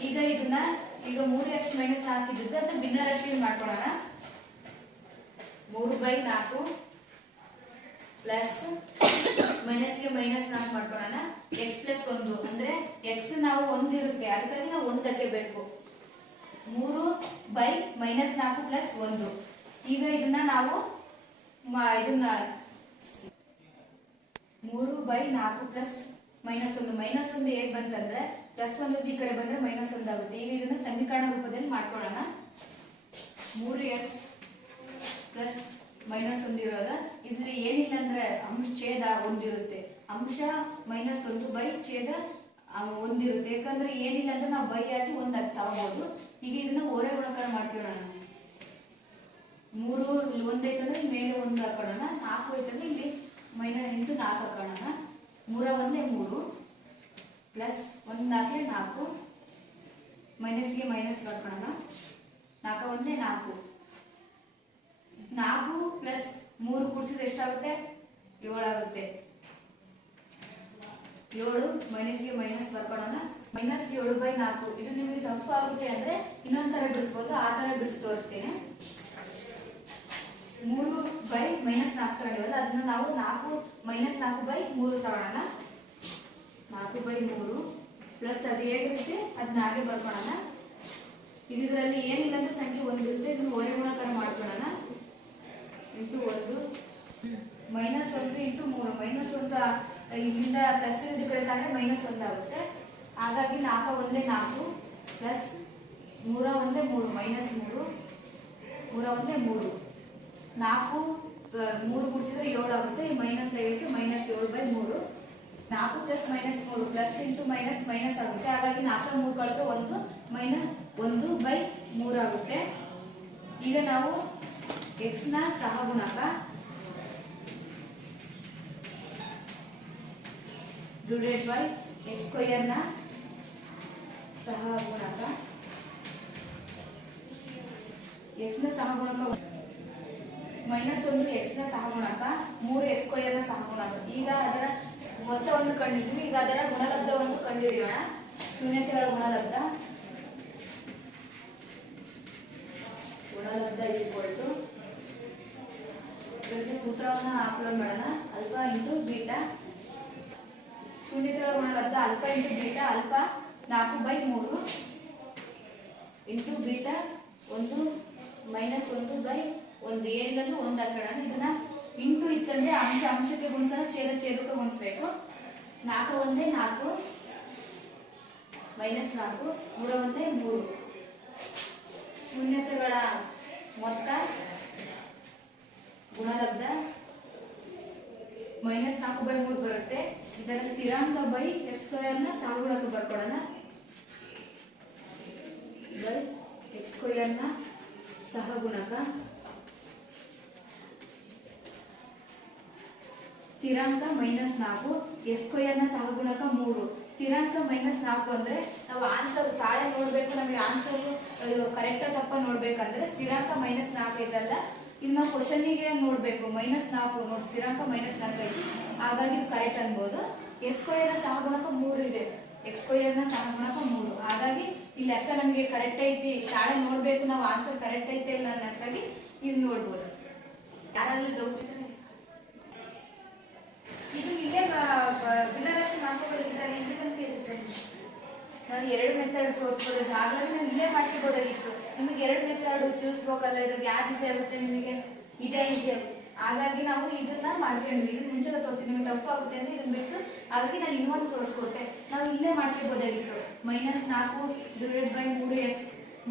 ಈಗ ಇದನ್ನ 3x ಮೈನಸ್ 4 ಇದ್ದದ್ದು ಅದನ್ನ ಭಿನ್ನರಾಶಿ ಮಾಡ್ಕೊಳ್ಳೋಣ. 3/4 ಪ್ಲಸ್ ಮೈನಸ್ಗೆ ಮೈನಸ್ 4 ಮಾಡ್ಕೊಳ್ಳೋಣ. ಎಕ್ಸ್ ಪ್ಲಸ್ 1 ಅಂದ್ರೆ ಎಕ್ಸ್ ನಾವು 1 ಇರುತ್ತೆ, ಅದಕ್ಕಾಗಿ ನಾವು 1 ತೆಗೆಬೇಕು. 3/-4 ಪ್ಲಸ್ 1. ಈಗ ಇದನ್ನ ನಾವು 3/4 ಪ್ಲಸ್ -1 ಹೇಗೆ ಬಂತಂದ್ರೆ +1 ಈ ಕಡೆ ಬಂದ್ರೆ -1 ಆಗುತ್ತೆ. ಈಗ ಇದನ್ನ ಸಮೀಕರಣ ರೂಪದಲ್ಲಿ ಮಾಡ್ಕೊಳ್ಳೋಣ. 3x ಪ್ಲಸ್ -1 ಇರೋದ ಇಲ್ಲಿ ಏನಿಲ್ಲ ಅಂದ್ರೆ ಛೇದ 1 ಇರುತ್ತೆ. ಅಂಶ -1 ಬೈ ಛೇದ 1 ಇರುತ್ತೆ. ಯಾಕಂದ್ರೆ ಏನಿಲ್ಲ ಅಂದ್ರೆ ನಾವು ಬೈ ಹಾಕಿ 1 ತಗೋಬಹುದು. ಈಗ ಇದನ್ನ ಓರೆ ಗುಣಕಾರ ಮಾಡ್ಕೊಳ್ಳೋಣ. 3 ಇಲ್ಲಿ 1 ಐತಂದ್ರೆ ಮೇಲೆ 1 ಹಾಕೋಣ. 4 ಐತಂದ್ರೆ ಇಲ್ಲಿ -4 ಹಾಕೋಣ. 3 1 3 ಪ್ಲಸ್ 1 4 4 ಮೈನಸ್ಗೆ ಮೈನಸ್ ಮಾಡ್ಕೊಳ್ಳೋಣ. 4 1 4 4 ಪ್ಲಸ್ 3 ಕೂಡಿಸಿದ್ರೆ ಎಷ್ಟಾಗುತ್ತೆ? 7 ಆಗುತ್ತೆ. 7 ಮೈನಸ್ಗೆ ಮೈನಸ್ ಬರ್ಕೊಳ್ಳೋಣ. -7/4 ಇದು ನಿಮಗೆ ಟಫ್ ಆಗುತ್ತೆ ಅಂದ್ರೆ ಇನ್ನೊಂದ್ ತರ ಬಿಡಿಸ್ಬೋದು. ಆ ತರ ಬಿಡಿಸಿ ತೋರಿಸ್ತೇನೆ. 3/-4 ತಗೊಂಡಿವಲ್ಲ ಅದನ್ನ ನಾವು 4-4/3 ತಗೊಳ್ಳೋಣ. 4/3 ಪ್ಲಸ್ ಅದು ಹೇಗಿರುತ್ತೆ ಅದನ್ನ ಹಾಗೆ ಬರ್ಕೊಳ್ಳೋಣ. ಈಗ ಇದರಲ್ಲಿ ಏನಿಲ್ಲ ಅಂದ್ರೆ ಸಂಖ್ಯೆ 1 ಇರುತ್ತೆ. ಇದನ್ನ ಓರೆ ಗುಣಕಾರ ಮಾಡ್ಕೊಳ್ಳೋಣ. ಇಂಟು 1 -1 ಇಂಟು 3 -1 ಇಲ್ಲಿಂದ ಪ್ಲಸ್ ಈ ಕಡೆ ತಗೊಂಡ್ರೆ -1 ಆಗುತ್ತೆ. ಹಾಗಾಗಿ 4 1 4 ಪ್ಲಸ್ 3 1 3 -3 3 1 3 4 3 ಕೂಡಿಸಿದ್ರೆ 7 ಆಗುತ್ತೆ. -5ಕ್ಕೆ -7/3 4 plus -3 plus into minus minus ಆಗುತ್ತೆ. ಹಾಗಾಗಿ 4 3 ಕಳೆದ್ರೆ 1/3 ಆಗುತ್ತೆ. ಈಗ ನಾವು x ನ ಸಹಗುಣಕ ಡಿವೈಡೆಡ್ ಬೈ x² ನ ಸಹಗುಣಕ x ನ ಸಹಗುಣಕ -1 x ನ ಸಹಗುಣಕ 3 x² ನ ಸಹಗುಣಕ. ಈಗ ಅದರ ಮೊತ್ತವನ್ನು ಕಂಡುಹಿಡಿದ್ವಿ. ಈಗ ಅದರ ಗುಣಲಬ್ಧವನ್ನು ಕಂಡುಹಿಡಿಯೋಣ. ಶೂನ್ಯತೆಗಳ ಗುಣಲಬ್ಧ ಇದಕ್ಕೆ ಸೂತ್ರವನ್ನು ಅಪ್ಲೋಡ್ ಮಾಡೋಣ. Alpha into beta. ಶೂನ್ಯತೆಗಳ ಗುಣಲಬ್ಧ alpha into beta. Alpha 4/3 into beta 1 -1/1 ಏನಿಲ್ಲ 1 ಹಾಕೋಣ. ಇದನ್ನ ಇಂಟು ಇತ್ತಂದ್ರೆ ಅಂಶಕ್ಕೆ ಗುಣಿಸೋಣ, ಛೇದಕ್ಕೆ ಗುಣಿಸ್ಬೇಕು. 4 1 4 -4 3 1 3 ಶೂನ್ಯತೆಗಳ ಮೊತ್ತ ಗುಣಲಬ್ಧ -4/3 ಬರುತ್ತೆ. ಇದರ ಸ್ಥಿರಾಂಕ ಬೈ x² ನ ಸಹಗುಣಕ ಬರ್ಕೊಳ್ಳೋಣ. ಬೈ x² ನ ಸಹಗುಣಕ ಸ್ಥಿರಾಂಕ -4 x² ನ ಸಹಗುಣಕ 3. ಸ್ಥಿರಾಂಕ -4 ಅಂದ್ರೆ ನಾವು ಆನ್ಸರ್ ತಾಳೆ ನೋಡ್ಬೇಕು. ನಮಗೆ ಆನ್ಸರ್ ಕರೆಕ್ಟ್ ತಪ್ಪ ನೋಡ್ಬೇಕಂದ್ರೆ ಸ್ಥಿರಾಂಕ -4 ಐತಲ್ಲ ಇದು ನಾವು ಕ್ವಶನಿಗೆ ನೋಡ್ಬೇಕು. -4 ನೋಡಿ ಸ್ಥಿರಾಂಕ -4 ಐತಿ, ಹಾಗಾಗಿ ಇದು ಕರೆಕ್ಟ್ ಅನ್ಬೋದು. x² ನ ಸಹಗುಣಕ 3 ಇದೆ. x² ನ ಸಹಗುಣಕ 3, ಹಾಗಾಗಿ ಈ ಲೆಕ್ಕ ನಮಗೆ ಕರೆಕ್ಟ್ ಐತಿ. ತಾಳೆ ನೋಡ್ಬೇಕು ನಾವು ಆನ್ಸರ್ ಕರೆಕ್ಟ್ ಐತೆ ಇಲ್ಲ ಅನ್ನೋದಾಗಿ ಇದು ನೋಡ್ಬೋದು. ಯಾರಾದ್ರೂ ಡೌಟ್ ಇದ್ರೆ ಇದು ಇಲ್ಲೇ ಭಿನ್ನರಾಶಿ ಮಾಡ್ಕೋಬೋದಾಗಿತ್ತು. ನಾನು 2 ಮೆಥಡ್ ತೋರಿಸ್ಬೋದು. ಹಾಗಾಗಿ ನಾನು ಇಲ್ಲೇ ಮಾಡ್ಕೋಬೋದಾಗಿತ್ತು. ನಿಮಗೆ 2 ಮೆಥಡ್ ತಿಳಿಸ್ಬೇಕಲ್ಲ, ಇದ್ರಾಗ ಯಾವ್ದು ಈಸಿ ಆಗುತ್ತೆ ನಿಮಗೆ? ಇದೇ ಈಸಿ ಆಗುತ್ತೆ. ಹಾಗಾಗಿ ನಾವು ಇದನ್ನ ಮಾಡ್ಕೊಂಡ್ವಿ. ಇದನ್ನ ಮುಂಚೆ ತೋರಿಸಿ ನಿಮ್ಗೆ ಟಫ್ ಆಗುತ್ತೆ ಅಂತ ಇದನ್ನ ಬಿಟ್ಟು, ಹಾಗಾಗಿ ನಾನು ಇನ್ನೊಂದು ತೋರಿಸ್ಕೊಟ್ಟೆ. ನಾವು ಇಲ್ಲೇ ಮಾಡ್ಕೋಬೋದಾಗಿತ್ತು. -4 ಡಿವೈಡೆಡ್ ಬೈ 3x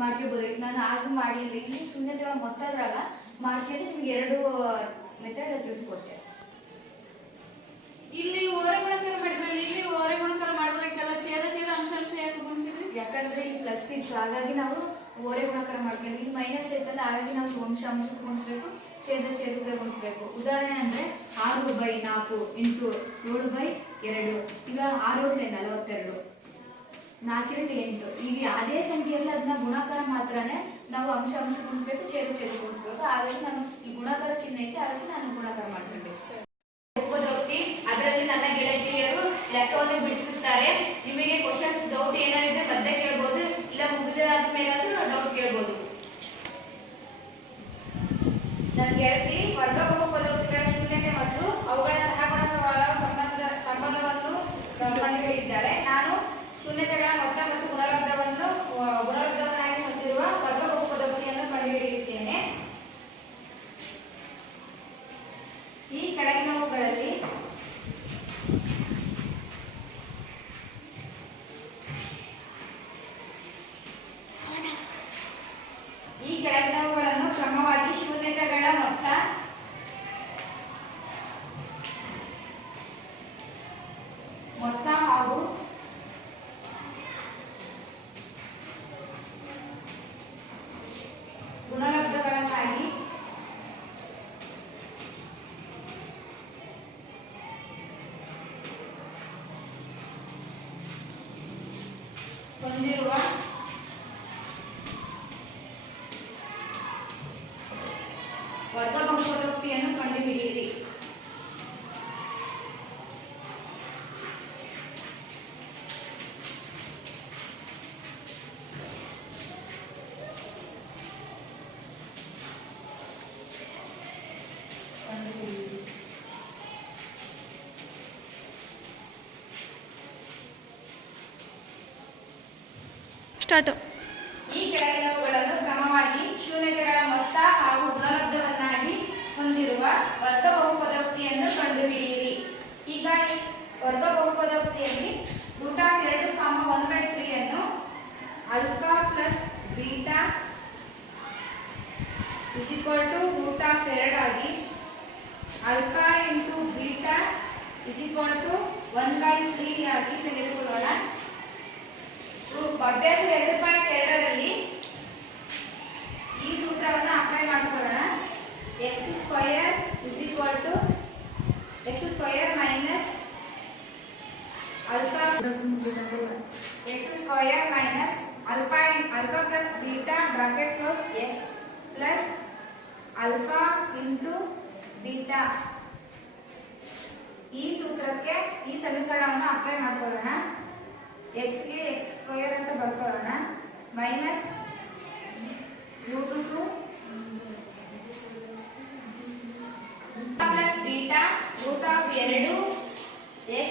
ಮಾಡ್ಕೋಬೋದಾಗಿತ್ತು. ನಾನು ಆಗ ಮಾಡಿಲ್ಲ. ಇಲ್ಲಿ ಶೂನ್ಯತೆಗಳ ಮೊತ್ತದ್ರಾಗ ಮಾಡ್ಕೊಂಡು ನಿಮ್ಗೆ 2 ಮೆಥಡ್ ತಿಳಿಸ್ಕೊಟ್ಟೆ. ಇಲ್ಲಿ ಓರೆ ಗುಣಕಾರ ಮಾಡಿದ್ರಲ್ಲಿ ಇಲ್ಲಿ ಓರೆ ಗುಣಕಾರ ಮಾಡ್ಬೋದಾಗಿತ್ತಲ್ಲ, ಛೇದ ಅಂಶ ಯಾಕೆ ಗುಣಿಸಿದ್ರಿ? ಯಾಕಂದ್ರೆ ಇಲ್ಲಿ ಪ್ಲಸ್ ಇತ್ತು, ಹಾಗಾಗಿ ನಾವು ಓರೆ ಗುಣಕಾರ ಮಾಡ್ಕೊಂಡ್ವಿ. ಇಲ್ಲಿ ಮೈನಸ್ ಐತಲ್ಲ, ಹಾಗಾಗಿ ನಾವು ಅಂಶಕ್ಕೆ ಗುಣಿಸ್ಬೇಕು, ಛೇದಕ್ಕೆ ಗುಣಿಸ್ಬೇಕು. ಉದಾಹರಣೆ ಅಂದ್ರೆ 6/4 ಇಂಟು 7/2. ಈಗ 6 42 4 8. ಈಗ ಅದೇ ಸಂಖ್ಯೆಯಲ್ಲಿ ಅದನ್ನ ಗುಣಾಕಾರ ಮಾತ್ರನೇ ನಾವು ಅಂಶ ಗುಣಿಸ್ಬೇಕು, ಛೇದ ಗುಣಿಸ್ಬೇಕು. ಹಾಗಾಗಿ ನಾನು ಈ ಗುಣಾಕಾರ ಚಿಹ್ನೆ ಐತೆ, ಹಾಗಾಗಿ ನಾನು ಗುಣಾಕಾರ ಮಾಡ್ಕೊಂಡೆ. ಅದರಲ್ಲಿ ನನ್ನ ಗೆಳತಿಯರು ಲೆಕ್ಕವನ್ನು ಬಿಡಿಸುತ್ತಾರೆ. ನಿಮಗೆ ಕ್ವಶನ್ಸ್ ಡೌಟ್ ಏನಾಗಿದೆ ಮಧ್ಯೆ ಕೇಳ್ಬೋದು, ಇಲ್ಲ ಮುಗಿದಾದ ಮೇಲಾದ್ರೂ ಡೌಟ್ ಕೇಳ್ಬೋದು. ನನ್ನ ಗೆಳತಿ ವರ್ಗ ಬಹುಪದೋಕ್ತಿಗಳ ಶೂನ್ಯತೆ ಮತ್ತು ಅವುಗಳ ಸಹಗುಣಕಗಳ ಸಂಬಂಧವನ್ನು ಕಂಡುಹಿಡಿದಿದ್ದಾರೆ. ನಾನು ಶೂನ್ಯತೆಗಳ ಮೊತ್ತ ಮತ್ತು ಗುಣಲಬ್ಧವನ್ನಾಗಿ ಹೊಂದಿರುವ ವರ್ಗ ಬಹುಪದೋಕ್ತಿಯನ್ನು ಕಂಡುಹಿಡಿಯುತ್ತೇನೆ. ಈ ಕೆಳಗಿನವುಗಳಲ್ಲಿ ವರ್ಗ ಬಹುಪದೋಕ್ತಿಯನ್ನು ಕಂಡುಹಿಡಿಯಿರಿ. ಸ್ಟಾರ್ಟ್. ಈ ಕೆಳಗಿನವುಗಳನ್ನು ಕ್ರಮವಾಗಿ ಶೂನ್ಯತೆಗಳ ಮೊತ್ತ ಹಾಗೂ ಗುಣಲಬ್ಧವನ್ನಾಗಿ ಹೊಂದಿರುವ ವರ್ಗ ಬಹುಪದೋಕ್ತಿಯನ್ನು ಕಂಡುಹಿಡಿಯಿರಿ. ಈಗ ಈ ವರ್ಗ ಬಹುಪದೋಕ್ತಿಯಲ್ಲಿ √2, 1/3 ಅನ್ನು ಆಲ್ಫಾ ಪ್ಲಸ್ ಬೀಟಾ √2 ಆಗಿ ಆಲ್ಫಾ ಇಂಟು ಬೀಟಾ =1/3 ಆಗಿ ತೆಗೆದುಕೊಳ್ಳೋಣ. ಅಭ್ಯಾಸ 2.2ರಲ್ಲಿ ಈ ಸೂತ್ರವನ್ನು ಅಪ್ಲೈ ಮಾಡಿಕೊಳ್ಳೋಣ. x² minus alpha alpha plus beta bracket close x plus alpha into beta. ಈ ಸೂತ್ರಕ್ಕೆ ಈ ಸಮೀಕರಣವನ್ನು ಅಪ್ಲೈ ಮಾಡಿಕೊಳ್ಳೋಣ. x ಗೆ x² ಅಂತ ಬರ್ಕೊಳ್ಳೋಣ. Minus √2 plus beta √2 x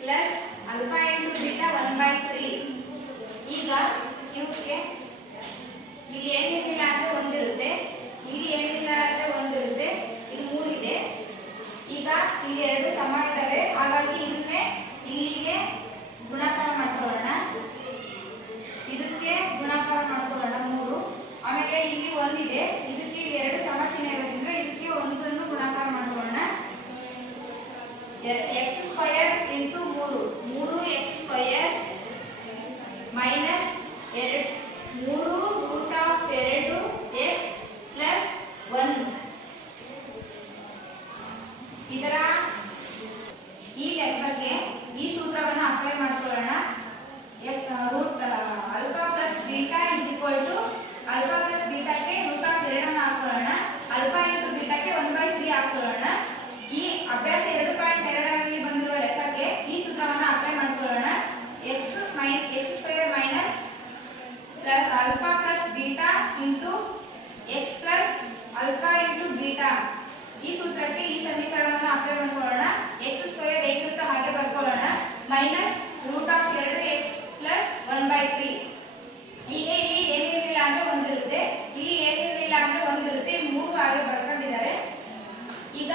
plus alpha into beta 1/3. ಈಗ ಇವಕ್ಕೆ ಇಲ್ಲಿ ಏನಿಲ್ಲ ಅಂದ್ರೆ ಒಂದಿರುತ್ತೆ, ಇಲ್ಲಿ ಏನಿಲ್ಲ ಅಂದ್ರೆ ಒಂದಿರುತ್ತೆ, ಇಲ್ಲಿ 3 ಇದೆ. ಈಗ ಇಲ್ಲಿ 2 ಸಮ ಇದ್ದಾವೆ, ಹಾಗಾಗಿ ಇದನ್ನೇ ಇಲ್ಲಿಗೆ ಗುಣಾಕಾರ ಮಾಡ್ಕೊಳ್ಳೋಣ. ಇದಕ್ಕೆ ಗುಣಾಕಾರ ಮಾಡ್ಕೊಳ್ಳೋಣ 3. ಆಮೇಲೆ ಇಲ್ಲಿ 1 ಇದೆ, ಇದಕ್ಕೆ 2 ಸಮ ಚಿಹ್ನೆ ಇರೋದ್ರಿಂದ ಇದಕ್ಕೆ 1 ಗುಣಾಕಾರ ಮಾಡ್ಕೊಳ್ಳೋಣ. x² into 3x² minus 3√2x plus 1. ಇದರ ಈ ಲೆಕ್ಕಕ್ಕೆ ಈ ಸೂತ್ರವನ್ನು ಅಪ್ಲೈ ಮಾಡ್ಕೊಳ್ಳೋಣ. Alpha plus beta alpha plus ಬೀಟಾಕ್ಕೆ √2 ಅನ್ನು ಹಾಕೊಳ್ಳೋಣ. ಆಲ್ಫಾ ಇಂಟು ಬೀಟಾಕ್ಕೆ 1/3 ಹಾಕೊಳ್ಳೋಣ. ಈ ಅಭ್ಯಾಸ 2.2ರಲ್ಲಿ ಬಂದಿರುವ ಲೆಕ್ಕಕ್ಕೆ ಈ ಸೂತ್ರವನ್ನು ಅಪ್ಲೈ ಮಾಡ್ಕೊಳ್ಳೋಣ. x² minus alpha plus beta into x plus alpha into beta. ಈ ಸೂತ್ರಕ್ಕೆ ಈ ಸಮೀಕರಣವನ್ನು ಅಪ್ಲೈ ಮಾಡ್ಕೊಳ್ಳೋಣ. x² ಹೇಗಿರುತ್ತೋ ಹಾಗೆ ಬರ್ಕೊಳ್ಳೋಣ. Minus √2x plus 1/3. ಈಗ ಇಲ್ಲಿ ಏನಿರಲಿಲ್ಲ ಅಂದ್ರೆ ಒಂದಿರುತ್ತೆ, ಇಲ್ಲಿ ಏನಿರಲಿಲ್ಲ ಅಂದ್ರೆ ಒಂದಿರುತ್ತೆ, ಇಲ್ಲಿ 3 ಹಾಗೆ ಬರ್ಕೊಂಡಿದ್ದಾರೆ. ಈಗ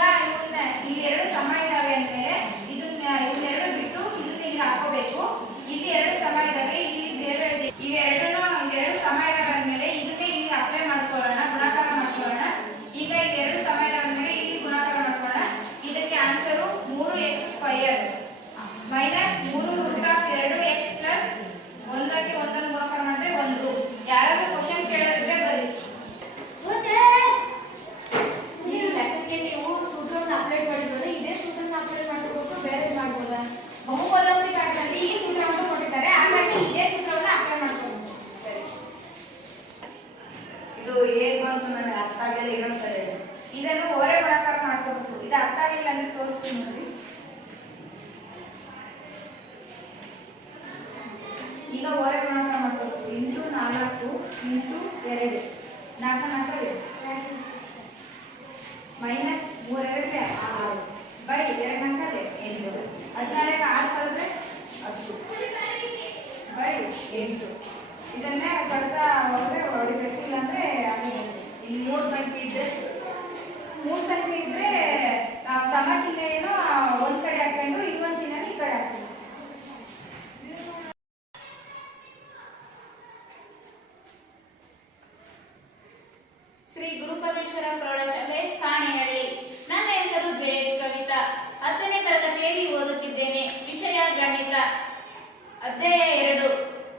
ಇಲ್ಲಿ 2 ಸಮ ಇದಾವೆ ಅಂದಮೇಲೆ ಇವನ್ನೆರಡು ಬಿಟ್ಟು ಇದನ್ನ ಇಲ್ಲಿ ಹಾಕೋಬೇಕು. ಇಲ್ಲಿ 2 ಸಮ ಇದಾವೆ, ಇಲ್ಲಿ ಬೇರೆ ಇದೆ. ಇವೆರಡೂ ಸಮ ಇದಾವೆ ಅಂದಮೇಲೆ ಇದನ್ನೇ ಇಲ್ಲಿ ಅಪ್ಲೈ ಮಾಡ್ಕೊಳ್ಳೋಣ, ಗುಣಾಕಾರ ಮಾಡ್ಕೊಳ್ಳೋಣ. ಈಗ ಇವೆರಡು ಸಮ ಇದಾವೆ ಅಂದಮೇಲೆ ಇಲ್ಲಿ ಗುಣಾಕಾರ ಮಾಡ್ಕೊಳ್ಳೋಣ. ಇದಕ್ಕೆ answer 3x² minus 3√2x plus 1ಕ್ಕೆ 1 ಗುಣಾಕಾರ ಮಾಡಿದ್ರೆ 1. ಯಾರಾದ್ರೂ ಕ್ವಶನ್ ಕೇಳಿದ್ರೆ ಬರೀ. ಈ ಲೆಕ್ಕಕ್ಕೆ ನೀವು ಸೂತ್ರವನ್ನು ಅಪ್ಲೈ ಮಾಡಿದ್ರೆ ಇದೇ ಸೂತ್ರನ ಅಪ್ಲೈ ಮಾಡ್ಕೋಬೇಕು, ಬೇರೆ ಮಾಡ್ಬೋದಾ? ಬಹುಪದೋಕ್ತಿ ಪಾಠದಲ್ಲಿ ಈ ಸೂತ್ರವನ್ನು ಕೊಟ್ಟಿದ್ದಾರೆ, ಹಾಗಾಗಿ ಇದೇ ಸೂತ್ರವನ್ನು ಅಪ್ಲೈ ಮಾಡ್ಕೋಬೇಕು. ಇದು ಹೇಗೆ ಬಂತು ನನಗೆ ಅರ್ಥ ಆಗಿಲ್ಲ. ಇನ್ನೊಂದ್ಸರಿ ಇದನ್ನು ಓರೆ ಗುಣಾಕಾರ ಮಾಡ್ಕೋಬೇಕು. ಇದು ಅರ್ಥ ಆಗಿಲ್ಲ ಅಂದ್ರೆ ತೋರಿಸ್ತೀನಿ ನೋಡಿ. ಈಗ ಓರೆ ಗುಣಾಕಾರ ಮಾಡ್ಕೋಬೇಕು. 4 ಇಂಟು 2 4 ಮೈನಸ್ 3 2 6 ಬೈ 2 4 8 16 6 ಕಳೆದ್ರೆ 10 ಬೈ 8. ಇದನ್ನೇ ಕಳೆದ ಒಳಗೆ ಹೊಡಿಬೇಕು, ಇಲ್ಲಾಂದ್ರೆ ಅಲ್ಲಿ ಇಲ್ಲಿ 3 ಸಂಖ್ಯೆ ಇದೆ. 3 ಸಂಖ್ಯೆ ಇದ್ರೆ ಸಮ ಚಿಹ್ನೆಯನ್ನು ಒಂದ್ ಕಡೆ ಹಾಕೊಂಡು ಇನ್ನೊಂದು ಚಿಹ್ನೆ ಈ ಕಡೆ ಹಾಕ್ತೀವಿ. ಶ್ರೀ ಗುರುಪರಮೇಶ್ವರ ಪ್ರೌಢಶಾಲೆ ಸಾಣೆಹಳ್ಳಿ. ನನ್ನ ಹೆಸರು ಜಯೇಶ್ ಕವಿತಾ. 10ನೇ ತರಗತಿಯಲ್ಲಿ ಓದುತ್ತಿದ್ದೇನೆ. ವಿಷಯ ಗಣಿತ. ಅಧ್ಯಾಯ 2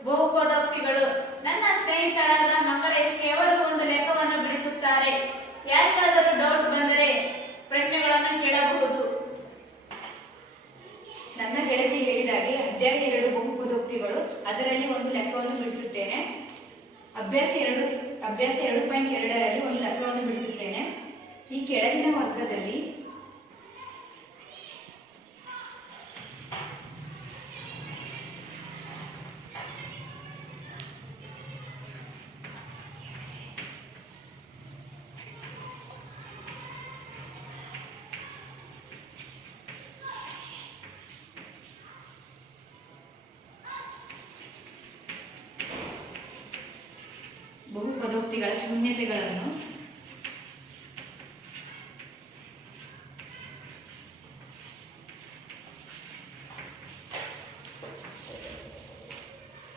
ಬಹುಪದೋಕ್ತಿಗಳು. ನನ್ನ ಸ್ನೇಹಿತರಾದ ಮಂಗಳ ಎಸ್ ಅವರು ಒಂದು ಲೆಕ್ಕವನ್ನು ಬಿಡಿಸುತ್ತಾರೆ. ಯಾರಿಗಾದರೂ ಡೌಟ್ ಬಂದರೆ ಪ್ರಶ್ನೆಗಳನ್ನು ಕೇಳಬಹುದು. ನನ್ನ ಗೆಳತಿ ಹೇಳಿದಾಗೆ ಅಧ್ಯಾಯ 2 ಬಹುಪದೋಕ್ತಿಗಳು, ಅದರಲ್ಲಿ ಒಂದು ಲೆಕ್ಕವನ್ನು ಬಿಡಿಸುತ್ತೇನೆ. ಅಭ್ಯಾಸ 2.2ರಲ್ಲಿ ಒಂದು ಲೆಕ್ಕವನ್ನು ಬಿಡಿಸುತ್ತೇನೆ. ಬಹುಪದೋಕ್ತಿಗಳ ಶೂನ್ಯತೆಗಳನ್ನು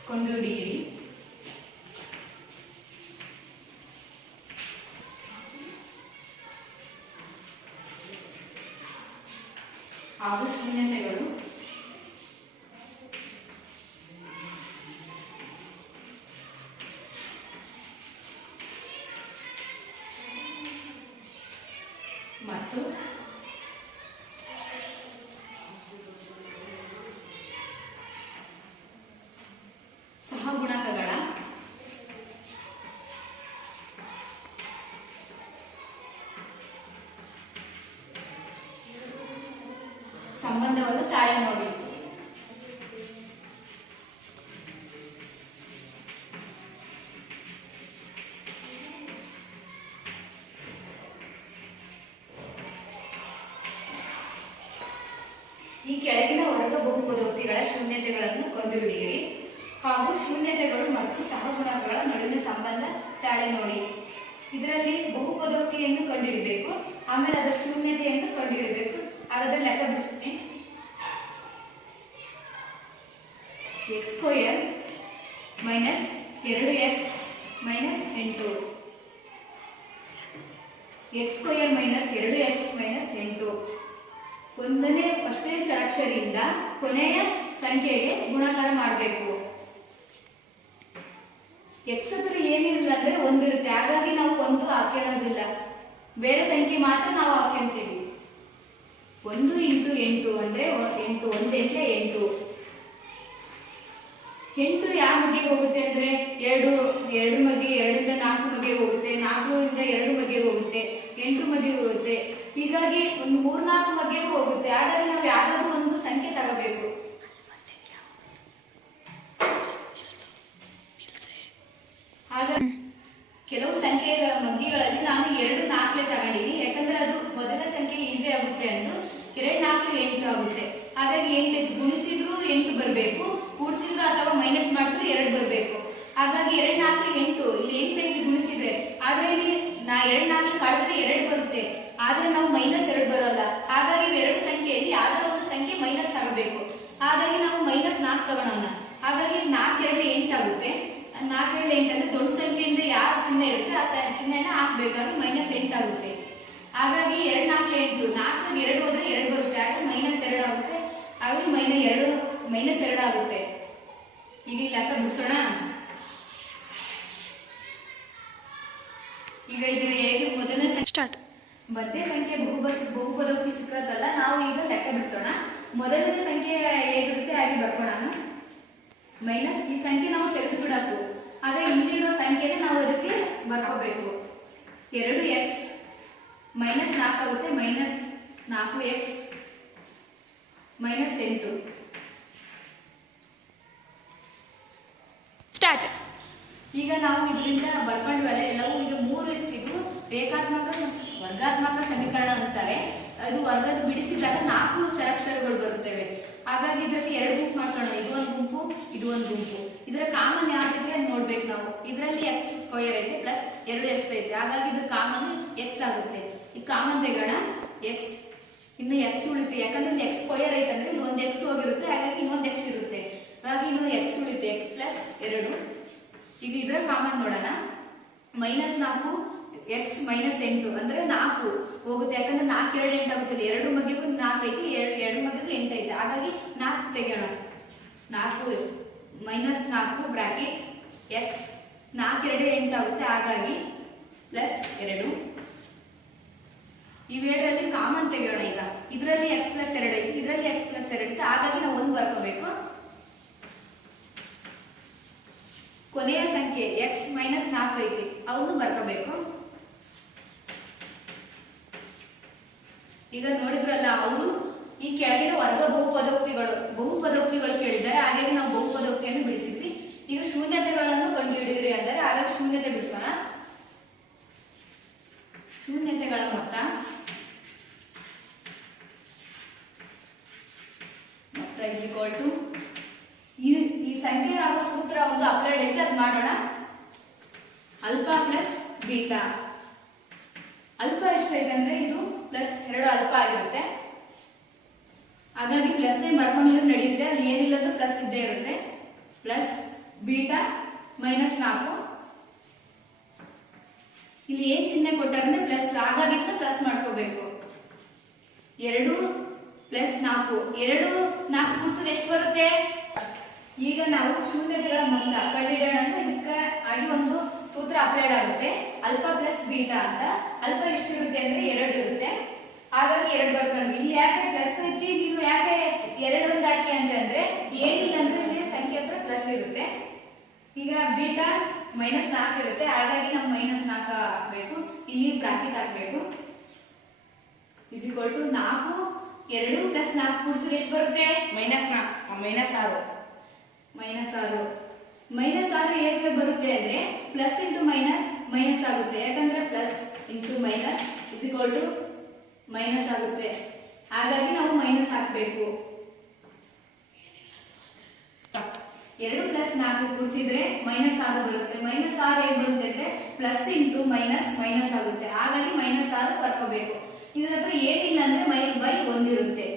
ಕಂಡುಹಿಡಿಯಿರಿ. ಹಾಗೂ ಶೂನ್ಯತೆಗಳು ಮತ್ತು ಸಹಗುಣಕಗಳ ಸಂಬಂಧವನ್ನು ತಾಳೆ ನೋಡಿ. ಈ ಕೆಳಗಿನ ವರ್ಗ ಬಹುಪದೋಕ್ತಿಗಳ ಶೂನ್ಯತೆಗಳನ್ನು ಕಂಡುಹಿಡಿಯಿರಿ ಹಾಗೂ ಶೂನ್ಯತೆಗಳು ಮತ್ತು ಸಹಗುಣಕಗಳ ನಡುವಿನ ಸಂಬಂಧ ತಾಳೆ ನೋಡಿ. ಇದರಲ್ಲಿ ಬಹುಪದೋಕ್ತಿಯನ್ನು ಕಂಡುಹಿಡಬೇಕು, ಆಮೇಲೆ ಅದರ ಶೂನ್ಯತೆಯನ್ನು ಕಂಡುಹಿಡಬೇಕು. ಹಾಗಾದ್ರೆ ಲೆಕ್ಕ ಬಿಡಿಸ್ತೀನಿ. x square minus 2x minus 8 x square minus 2x minus 8 ಒಂದನೇ ಫಸ್ಟೇ ಚರಾಕ್ಷರಿಯಿಂದ ಕೊನೆಯ ಸಂಖ್ಯೆಗೆ ಗುಣಾಕಾರ ಮಾಡಬೇಕು. ಎಕ್ಸ್ ಹತ್ರ ಏನಿಲ್ಲ ಅಂದ್ರೆ ಒಂದಿರುತ್ತೆ, ಹಾಗಾಗಿ ನಾವು ಒಂದು ಹಾಕೋದಿಲ್ಲ, ಬೇರೆ ಸಂಖ್ಯೆ ಮಾತ್ರ ನಾವು ಹಾಕೊಂತೀವಿ. 1 ಇಂಟು 8 ಅಂದ್ರೆ 8, 1 ಎಂಟ್ಲೆ 8. 8 ಯಾವ ಮಧ್ಯೆ ಹೋಗುತ್ತೆ ಅಂದ್ರೆ 2 ಮಧ್ಯೆ 2 ಇಂದ 4 ಮಧ್ಯೆ ಹೋಗುತ್ತೆ, 4 ಇಂದ 2 ಮಧ್ಯೆ ಹೋಗುತ್ತೆ, 8 ಮಧ್ಯೆ ಹೋಗುತ್ತೆ. ಹೀಗಾಗಿ ಒಂದು 3-4 ಮಧ್ಯೆಗೂ ಹೋಗುತ್ತೆ. ಹಾಗಾಗಿ ನಾವು ಯಾವ್ದಾದ್ರು ಒಂದು ಸಂಖ್ಯೆ ತಗೋಬೇಕು. ಹಾಗಾಗಿ ಕೆಲವು ಸಂಖ್ಯೆಗಳ ಮಧ್ಯಗಳಲ್ಲಿ ನಾನು 2, 4 ತಗೊಂಡಿದ್ದೀನಿ, ಯಾಕಂದ್ರೆ ಅದು ಮೊದಲ ಸಂಖ್ಯೆ ಈಸಿ ಆಗುತ್ತೆ ಎಂದು 2, 4, 8 ಆಗುತ್ತೆ. ಹಾಗಾಗಿ 8 ಗುಣಿಸಿದ್ರು 8 ಬರಬೇಕು, ಕೂಡಿಸಿದ್ರು ಅಥವಾ ಮೈನಸ್ ಮಾಡಿದ್ರು 2 ಬರಬೇಕು. ಹಾಗಾಗಿ 2, 4, 8 ಇಲ್ಲಿ 8 ಗುಣಿಸಿದ್ರೆ, ಆದ್ರೆ ಇಲ್ಲಿ 2, 4 ಕಳೆದ್ರೆ 2 ಬರುತ್ತೆ, ಆದ್ರೆ ನಾವು -2 ಬರೋಲ್ಲ. ಹಾಗಾಗಿ ಎರಡು ಸಂಖ್ಯೆಯಲ್ಲಿ ಯಾವ್ದಾರ ಒಂದು ಸಂಖ್ಯೆ ಮೈನಸ್ ತಗೋಬೇಕು. ಹಾಗಾಗಿ ನಾವು -4 ತಗೋಣ. ಹಾಗಾಗಿ 4, 2, 8 ಆಗುತ್ತೆ. 4, 2, 8 ಅಂದ್ರೆ ದೊಡ್ಡ ಸಂಖ್ಯೆಯಿಂದ ಯಾವ ಚಿಹ್ನೆ ಇರುತ್ತೆ ಆ ಚಿಹ್ನೆನ ಹಾಕ್ಬೇಕಾಗಿ -8 ಆಗುತ್ತೆ. ಹಾಗಾಗಿ 2, 4, 8 4 2 ಹೋದ್ರೆ 2 ಬರುತ್ತೆ, ಹಾಗಾಗಿ -2 ಆಗುತ್ತೆ. ಹಾಗಾಗಿ -2 ಆಗುತ್ತೆ. ಈಗ ಈ ಲೆಕ್ಕ ಬಿಡಿಸೋಣ. ಈಗ ಇದು ಹೇಗೆ ಮೊದಲನೇ ಸ್ಟಾರ್ಟ್ ಮಧ್ಯ ಸಂಖ್ಯೆ ಬಹುಪದೋಕ್ತಿ ಸಿಕ್ಕತ್ತಲ್ಲ, ನಾವು ಈಗ ಲೆಕ್ಕ ಬಿಡಿಸೋಣ. ಮೊದಲನೇ ಸಂಖ್ಯೆ ಹೇಗಿರುತ್ತೆ ಹಾಗೆ ಬರ್ಕೋಣ. ಮೈನಸ್ ಈ ಸಂಖ್ಯೆ ನಾವು ತೆಗೆದು ಬಿಡಬೇಕು, ಆದ್ರೆ ಇಲ್ಲಿರೋ ಸಂಖ್ಯೆನೇ ನಾವು ಅದಕ್ಕೆ ಬರ್ಕೋಬೇಕು. 2x -4 ಆಗುತ್ತೆ, -4x -8 ಸ್ಟಾರ್ಟ್. ಈಗ ನಾವು ಇದರಿಂದ ಬರ್ಕೊಂಡ್ವಲ್ಲ ಎಲ್ಲವೂ. ಈಗ 3 ಹೆಚ್ಚಿದ್ರು ವರ್ಗಾತ್ಮಕ ಸಮೀಕರಣ ಅಂತಾರೆ. ಅದು ವರ್ಗದ ಬಿಡಿಸಿದಾಗ 4 ಚರಾಕ್ಷರಗಳು ಬರುತ್ತವೆ. ಹಾಗಾಗಿ ಇದರಲ್ಲಿ 2 ಗುಂಪು ಮಾಡ್ಕೊಳ್ಳೋಣ. ಇದು ಒಂದು ಗುಂಪು, ಇದು ಒಂದು ಗುಂಪು. ಇದರ ಕಾಮನ್ ಯಾವ್ದೈತೆ ಅಂತ ನೋಡ್ಬೇಕು ನಾವು. ಇದರಲ್ಲಿ x ಸ್ಕ್ವೇರ್ ಐತೆ ಪ್ಲಸ್ 2x ಐತೆ, ಹಾಗಾಗಿ ಇದ್ರ ಕಾಮನ್ x ಆಗುತ್ತೆ. ಈ ಕಾಮನ್ ತೆಗೋಣ, x ಇನ್ನು x ಉಳಿತು, ಯಾಕಂದ್ರೆ x ಸ್ಕ್ವೇರ್ ಐತೆ ಅಂದ್ರೆ ಇಲ್ಲಿ ಒಂದು x ಹೋಗಿರುತ್ತೆ, ಹಾಗಾಗಿ ಇನ್ನೊಂದು x ಇರುತ್ತೆ. ಹಾಗಾಗಿ ಇನ್ನು x ಉಳಿತು, x ಪ್ಲಸ್ 2. ಈಗ ಇದರ ಕಾಮನ್ ನೋಡೋಣ. -4 x -8 ಅಂದ್ರೆ 4 ಹೋಗುತ್ತೆ, ಯಾಕಂದ್ರೆ 4 2 8 ಆಗುತ್ತೆ. 2 ಮಧ್ಯಗೂ 4 ಐತಿ, 2 ಮಧ್ಯಗೂ 8 ಐತೆ, ಹಾಗಾಗಿ 4 ತೆಗೆಯೋಣ. 4 -4 ಬ್ರಾಕೆಟ್ x 4 2 8 ಆಗುತ್ತೆ, ಹಾಗಾಗಿ +2. ಇವೆರಡರಲ್ಲಿ ಕಾಮನ್ ತೆಗೆಯೋಣ. ಈಗ ಇದರಲ್ಲಿ x + 2 ಐತಿ, ಇದರಲ್ಲಿ x + 2 ಐತಿ, ಹಾಗಾಗಿ ನಾವು 1 ಬರ್ಕೋಬೇಕು. ಕೊನೆಯ ಸಂಖ್ಯೆ x -4 ಐತಿ, ಅವನು ಬರ್ಕೋಬೇಕು. ಈಗ ನೋಡಿದ್ರಲ್ಲ, ಅವರು ಈ ಕೆಳಗಿನ ವರ್ಗ ಬಹುಪದೋಕ್ತಿಗಳು ಕೇಳಿದ್ದಾರೆ, ಹಾಗಾಗಿ ನಾವು ಬಹುಪದೋಕ್ತಿಯನ್ನು ಬಿಡಿಸಿದ್ವಿ. ಈಗ ಶೂನ್ಯತೆಗಳನ್ನು ಕಂಡುಹಿಡಿಯಿರಿ ಅಂದರೆ, ಹಾಗಾಗಿ ಶೂನ್ಯತೆ ಬಿಡಿಸೋಣ. ಶೂನ್ಯತೆಗಳ ಮೊತ್ತ ಈ ಸಂಖ್ಯೆ ಆಗೋ ಸೂತ್ರ ಒಂದು ಅಪ್ಲೈಡ್ ಐತೆ, ಅದು ಮಾಡೋಣ. Alpha plus beta. ಅಲ್ಫಾ ಎಷ್ಟೈತೆ ಅಂದ್ರೆ ಇದು ಪ್ಲಸ್ 2 ಅಲ್ಫಾ ಆಗಿರುತ್ತೆ, ಹಾಗಾಗಿ ಪ್ಲಸ್ ಬರ್ಕೊಂಡಿಲ್ಲ ನಡೆಯುತ್ತೆ, ಅಲ್ಲಿ ಏನಿಲ್ಲ ಅಂದ್ರೆ ಪ್ಲಸ್ ಇದ್ದೇ ಇರುತ್ತೆ. Plus beta minus 4. ಇಲ್ಲಿ ಏನ್ ಚಿಹ್ನೆ ಕೊಟ್ಟಾರಂದ್ರೆ ಪ್ಲಸ್, ಹಾಗಾಗಿ ಪ್ಲಸ್ ಮಾಡ್ಕೋಬೇಕು. 2 ಪ್ಲಸ್ 4, 2 4 ಕೂಡಿಸಿದ್ರೆ ಎಷ್ಟು ಬರುತ್ತೆ? ಈಗ ನಾವು ಶೂನ್ಯತೆಗಳ ಮೊತ್ತ ಕಂಡುಹಿಡಿಯೋಣ ಅಂತ ಇದಕ್ಕಾಗಿ ಒಂದು ಸೂತ್ರ ಅಪ್ಲೈಡ್ ಆಗುತ್ತೆ, ಅಲ್ಫಾ ಪ್ಲಸ್ ಬೀಟಾ ಅಂತ. ಅಲ್ಫಾ ಎಷ್ಟಿರುತ್ತೆ ಅಂದ್ರೆ 2 ಇರುತ್ತೆ, ಹಾಗಾಗಿ 2 ಬರ್ಕೊಂಡು ಇಲ್ಲಿ ಯಾಕೆ ಪ್ಲಸ್ ಐತಿ, ನೀವು ಯಾಕೆ 2 ಒಂದು ಹಾಕಿ ಅಂತಂದ್ರೆ ಏನಿಲ್ಲ ಅಂದ್ರೆ ಇಲ್ಲಿ ಸಂಖ್ಯೆ ಹತ್ರ ಪ್ಲಸ್ ಇರುತ್ತೆ. ಈಗ ಬೀಟಾ ಮೈನಸ್ 4 ಇರುತ್ತೆ, ಹಾಗಾಗಿ ನಾವು ಮೈನಸ್ 4 ಹಾಕಬೇಕು, ಇಲ್ಲಿ ಬ್ರಾಕೆಟ್ ಹಾಕಬೇಕು. ಇಸ್ ಈಕ್ವಲ್ ಟು 4, 2 ಪ್ಲಸ್ 4 ಕೂಡಿಸಿದ್ರೆ ಎಷ್ಟು ಬರುತ್ತೆ? -4 -6. ಮೈನಸ್ 6 ಹೇಗೆ ಬರುತ್ತೆ ಅಂದ್ರೆ ಪ್ಲಸ್ ಇಂಟು ಮೈನಸ್ ಮೈನಸ್ ಆಗುತ್ತೆ, ಯಾಕಂದ್ರೆ plus into minus is equal to minus ಆಗುತ್ತೆ, ಹಾಗಾಗಿ ನಾವು ಮೈನಸ್ ಹಾಕಬೇಕು. 2 ಪ್ಲಸ್ 4 ಕೂಡಿಸಿದ್ರೆ -6 ಬರುತ್ತೆ. -6 ಹೇಗೆ ಬರುತ್ತೆ ಅಂದ್ರೆ ಪ್ಲಸ್ ಇಂಟು ಮೈನಸ್ ಮೈನಸ್ ಆಗುತ್ತೆ, ಹಾಗಾಗಿ -6 ಬರ್ಕೋಬೇಕು. ಇದರ ಹತ್ರ ಏನಿಲ್ಲ ಅಂದ್ರೆ ಬೈ 1 ಇರುತ್ತೆ.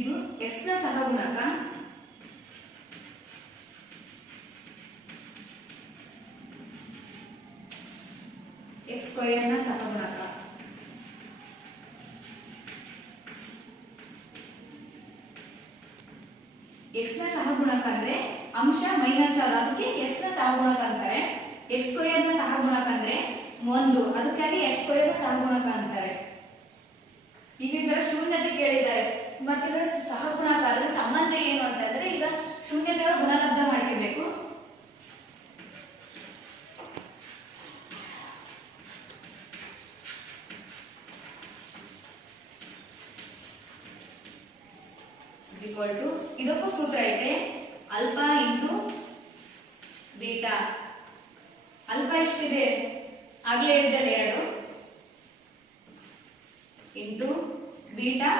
ಇದು x ನ ಸಹಗುಣಕ, x ಸ್ಕ್ವೇರ್ ನ ಸಹಗುಣಕ. x ನ ಸಹಗುಣಕ ಅಂದ್ರೆ ಅಂಶ ಮೈನಸ್ 6, ಅದಕ್ಕೆ x ನ ಸಹಗುಣಕ ಅಂತಾರೆ. x ಸ್ಕ್ವೇರ್ ನ ಸಹಗುಣಕ ಅಂದ್ರೆ 1, ಅದಕ್ಕಾಗಿ x ಸ್ಕ್ವೇರ್ ನ ಸಹಗುಣಕ ಅಂತಾರೆ. ಈಗ ಇದರ ಶೂನ್ಯತೆ ಕೇಳಿದ್ದಾರೆ, ಮತ್ತೆ ಇದರ ಸಹಗುಣಕ ಅದರ ಸಂಬಂಧ ಏನು ಅಂತಂದ್ರೆ ಈಗ ಶೂನ್ಯತೆಗಳ ಗುಣಲಬ್ಧ ಮಾಡ್ಕೋಬೇಕು. ಇದಕ್ಕೂ ಸೂತ್ರ ಐತೆ, ಅಲ್ಫಾ ಇಂಟು ಬೀಟಾ. ಅಲ್ಫಾ ಎಷ್ಟಿದೆ ಆಗ್ಲೇ ಹೇಳಿದಲ್ಲಿ 2 ಇಂಟು ಬೀಟಾ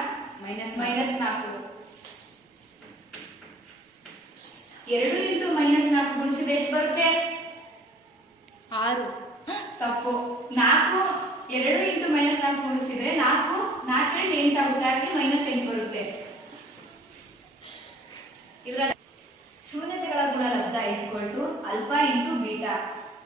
-4. -2 ಇಂಟು -4 ಗುಣಿಸಿದ್ರೆ ಎಷ್ಟು ಬರುತ್ತೆ? 6. ತಪ್ಪು. 4 2 ಇಂಟು -4 ಗುಣಿಸಿದ್ರೆ 4 4 8 ಆಗುತ್ತೆ, ಹಾಗೆ -8 ಬರುತ್ತೆ. ಇದರ ಶೂನ್ಯತೆಗಳ ಗುಣಲಬ್ಧ is equal to alpha into beta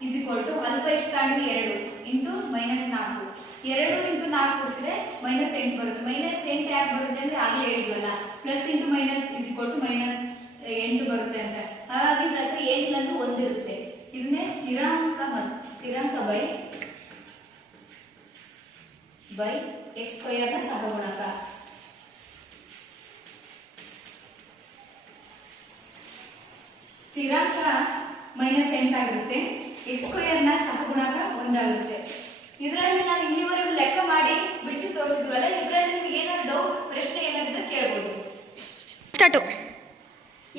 is equal to alpha ಎಷ್ಟು ಅಂದ್ರೆ 2 ಇಂಟು -4. 2 ಇಂಟು 4 ಕೂಡಿಸಿದ್ರೆ -8 ಬರುತ್ತೆ. -8 ಯಾಕೆ ಬರುತ್ತೆ ಅಂದ್ರೆ ಆಗಲೇ ಹೇಳಿದ್ವಲ್ಲ, plus into minus is equal to -8 ಬರುತ್ತೆ ಅಂತ. ಹಾಗಾಗಿ ಇದ್ರ ಹತ್ರ ಏನಿಲ್ಲ ಅಂದ್ರೆ 1 ಇರುತ್ತೆ. ಇದನ್ನೇ ಸ್ಥಿರಾಂಕ ಬೈ x ಸ್ಕ್ವೇರ್ ನ ಸಹಗುಣಕ. ಸ್ಥಿರಾಂಕ -8 ಆಗಿರುತ್ತೆ, x ಸ್ಕ್ವೇರ್ ನ ಸಹಗುಣಕ 1 ಆಗುತ್ತೆ. ಇದರಲ್ಲಿ ನಾನು ಇಲ್ಲಿವರೆಗೂ ಲೆಕ್ಕ ಮಾಡಿ ಬಿಡಿಸಿ ತೋರಿಸಿದ್ವಲ್ಲ, ಇದರಲ್ಲಿ ನಿಮಗೆ ಏನಾದ್ರು ಡೌಟ್ ಪ್ರಶ್ನೆ ಏನಾದ್ರು ಕೇಳ್ಬೋದು.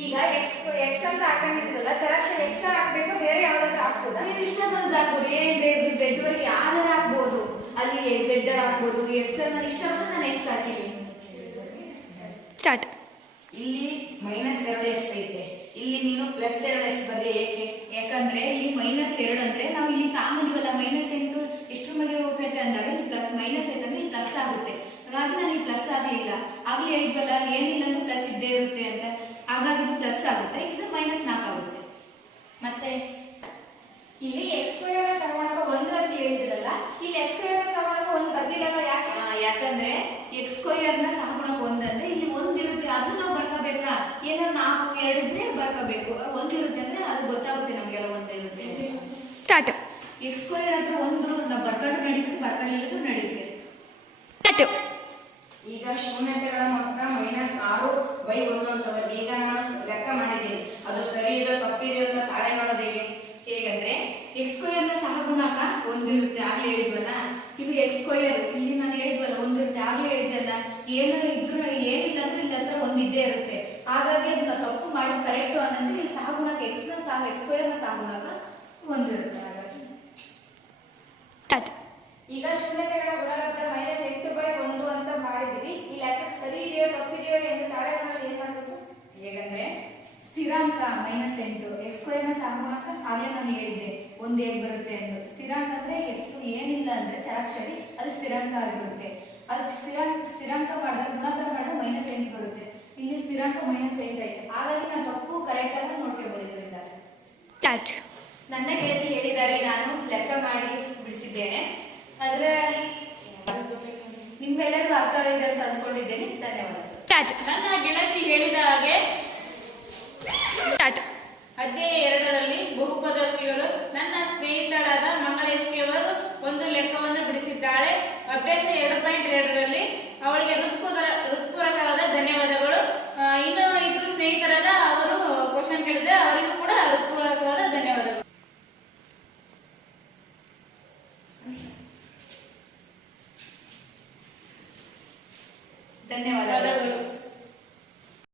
ಈಗ x ಅಂತ ಹಾಕೊಂಡಿದ್ರಲ್ಲ, ಚರಾಕ್ಷರ x ಹಾಕ್ಬೇಕು, ಬೇರೆ ಯಾವ್ದಾದ್ರು ಹಾಕ್ಬೋದಾ? ನೀವು ಇಷ್ಟ ಬಂದು ಹಾಕ್ಬೋದು, A ಇಂದ ಹಿಡಿದು Z ವರೆಗೆ ಯಾವ್ದಾರು ಹಾಕ್ಬೋದು. ಅಲ್ಲಿ Z ಹಾಕ್ಬೋದು, x ನಾನು ಇಷ್ಟ ಬಂದು ನಾನು x ಹಾಕಿದ್ದೀನಿ. ಸ್ಟಾರ್ಟ್. ಇಲ್ಲಿ -2x ಐತೆ, ಇಲ್ಲಿ ನೀನು +2x ಬರ್ರಿ. ಏಕೆ? ಯಾಕಂದ್ರೆ ಇಲ್ಲಿ -2 ಅಂದ್ರೆ ನಾವು ಇಲ್ಲಿ ತಾಮದಿವಲ್ಲ, -8 ಎಷ್ಟು ಮನೆಗೆ ಹೋಗ್ತೈತೆ ಅಂದಾಗ ಇಲ್ಲಿ ಪ್ಲಸ್ ಮೈನಸ್ ಐತೆ ಅಂದ್ರೆ ಇಲ್ಲಿ ಪ್ಲಸ್ ಆಗುತ್ತೆ, ಹಾಗಾಗಿ ನಾನು ಇಲ್ಲಿ ಪ್ಲಸ್ ಆಗಲಿಲ್ಲ. ಆಗ್ಲೇ ಹೇಳಿದ್ವಲ್ಲ ಏನಿಲ್ಲ ಅಂದ್ರೆ ಪ್ಲಸ್ ಇದ್ದೇ ಇರುತ್ತೆ ಅಂತ, ಹಾಗಾಗಿ ಇದು ಪ್ಲಸ್ ಆಗುತ್ತೆ, ಇದು -4 ಆಗುತ್ತೆ. ಮತ್ತೆ ಇಲ್ಲಿ x ಸ್ಕ್ವೇರ್ ನ ಸಹಗುಣಕ 1 ಅಂತ ಹೇಳಿದ್ರಲ್ಲ, ಇಲ್ಲಿ x ಸ್ಕ್ವೇರ್ ನ ಸಹಗುಣಕ 1 ಬರ್ದಿರಲ್ಲ, ಯಾಕೆ? ಯಾಕಂದ್ರೆ x ಸ್ಕ್ವೇರ್ ನ ಸಹಗುಣಕ 1 ಅಂದ್ರೆ ಇಲ್ಲಿ 1 ಇರುತ್ತೆ, ಅದು ನಾವು ಬರ್ಕೋಬೇಕಾ? ಏನೋ 4 2 ಇದ್ರೆ ಬರ್ಕೋಬೇಕು. 1 ಇರುತ್ತೆ ಅಂದ್ರೆ ಅದು ಗೊತ್ತಾಗುತ್ತೆ ನಮಗೆಲ್ಲ 1 ಇರುತ್ತೆ. ಸ್ಟಾರ್ಟ್. x ಸ್ಕ್ವೇರ್ ಹತ್ರ 1 ನಾವು ಬರ್ಕೊಂಡು ನಡೀತೀವಿ, ಬರ್ಕೊಳ್ಳಿಲ್ಲದು ನಡೆಯುತ್ತೆ. ಸ್ಟಾರ್ಟ್. ಈಗ ಶೂನ್ಯತೆಗಳ ಮೊತ್ತ -6/1 ಅಂತ ಬರ್ತದೆ. ಈಗ ನಾನು ಲೆಕ್ಕ ಮಾಡಿದ್ದೀನಿ, ಅದು ಸರಿ ಇದೋ ತಪ್ಪಿದೆ ಅಂತ ತಾಳೆ ನೋಡೋದು ಹೇಗೆ? ಹೇಗಂದ್ರೆ x ಸ್ಕ್ವೇರ್ ನ ಸಹಗುಣಕ 1 ಇರುತ್ತೆ, ಆಗ್ಲೇ ಹೇಳಿದ್ವಲ್ಲ. ಇದು x ಸ್ಕ್ವೇರ್ ಇಲ್ಲಿ ನಾನು ಹೇಳಿದ್ವಲ್ಲ 1 ಇರುತ್ತೆ, ಆಗ್ಲೇ ಹೇಳಿದ್ವಲ್ಲ. ಏನು ಇದ್ರು ಏನಿಲ್ಲ ಅಂದ್ರೆ ಇಲ್ಲಿ ಹತ್ರ 1 ಇದ್ದೇ ಇರುತ್ತೆ, ಹಾಗಾಗಿ ಅದನ್ನ ತಪ್ಪು ಮಾಡಿ ಕರೆಕ್ಟ್ ಅನ್ನಂದ್ರೆ ಇಲ್ಲಿ ಸಹಗುಣಕ x ಸ್ಕ್ವೇರ್ ನ ಸಹಗುಣಕ 1 ಇರುತ್ತೆ. ಹಾಗಾಗಿ ಈಗ ಶೂನ್ಯತೆಗಳ ಗುಣಲಬ್ಧ -8/1 ಅಂತ ಮಾಡಿದ್ವಿ. ಈ ಲೆಕ್ಕ ಸರಿ ಇದೆಯೋ ತಪ್ಪಿದೆಯೋ ಎಂದು ತಾಳೆ ಮಾಡಲು ಏನ್ ಮಾಡಬೇಕು? ಹೇಗಂದ್ರೆ ಸ್ಥಿರಾಂಕ -8 ಎಕ್ಸ್ ಸ್ಕ್ವೇರ್ನ ಸಹಗುಣಕ ಆಗಲೇ ನಾನು ಹೇಳಿದ್ದೆ ಒಂದು ಹೇಗೆ ಬರುತ್ತೆ ಎಂದು. ಸ್ಥಿರಾಂಕ ಅಂದ್ರೆ ಎಕ್ಸ್ ಏನಿಲ್ಲ ಅಂದ್ರೆ ಚರಾಕ್ಷರಿ ಅದು ಸ್ಥಿರಾಂಕ ಆಗಿರುತ್ತೆ. ಅದು ಸ್ಥಿರಾಂಕ ಮಾಡಿದಾಗ ಗುಣಾಕಾರ ಮಾಡಿದಾಗ -8 ಬರುತ್ತೆ. ಇಲ್ಲಿ ಸ್ಥಿರಾಂಕ -8 ಆಯ್ತು. ಹಾಗಾಗಿ ನಾನು ತಪ್ಪು ಕರೆಕ್ಟ್ ಆಗಿ ನೋಡ್ಕೋಬಹುದು ಇದರಿಂದ. ನನ್ನ ಗೆಳತಿ ಹೇಳಿದ್ದಾರೆ, ನಾನು ಲೆಕ್ಕ ಮಾಡಿ ಬಿಡಿಸಿದ್ದೇನೆ. ಅದರ ನಿಮ್ಮೆಲ್ಲರಿಗೂ ಅರ್ಥವಾಗಿದೆ ಅಂತ ಅಂದ್ಕೊಂಡಿದ್ದೇನೆ. ಧನ್ಯವಾದ. ನನ್ನ ಗೆಳತಿ ಹೇಳಿದ ಹಾಗೆ ಅಧ್ಯಾಯ 2ರಲ್ಲಿ ಬಹುಪದೋಕ್ತಿಗಳು ನನ್ನ ಸ್ನೇಹಿತರಾದ ಮಂಗಳ ಎಸ್ ಕೆ ಅವರು ಒಂದು ಲೆಕ್ಕವನ್ನು ಬಿಡಿಸಿದ್ದಾಳೆ. ಅಭ್ಯಾಸ 2.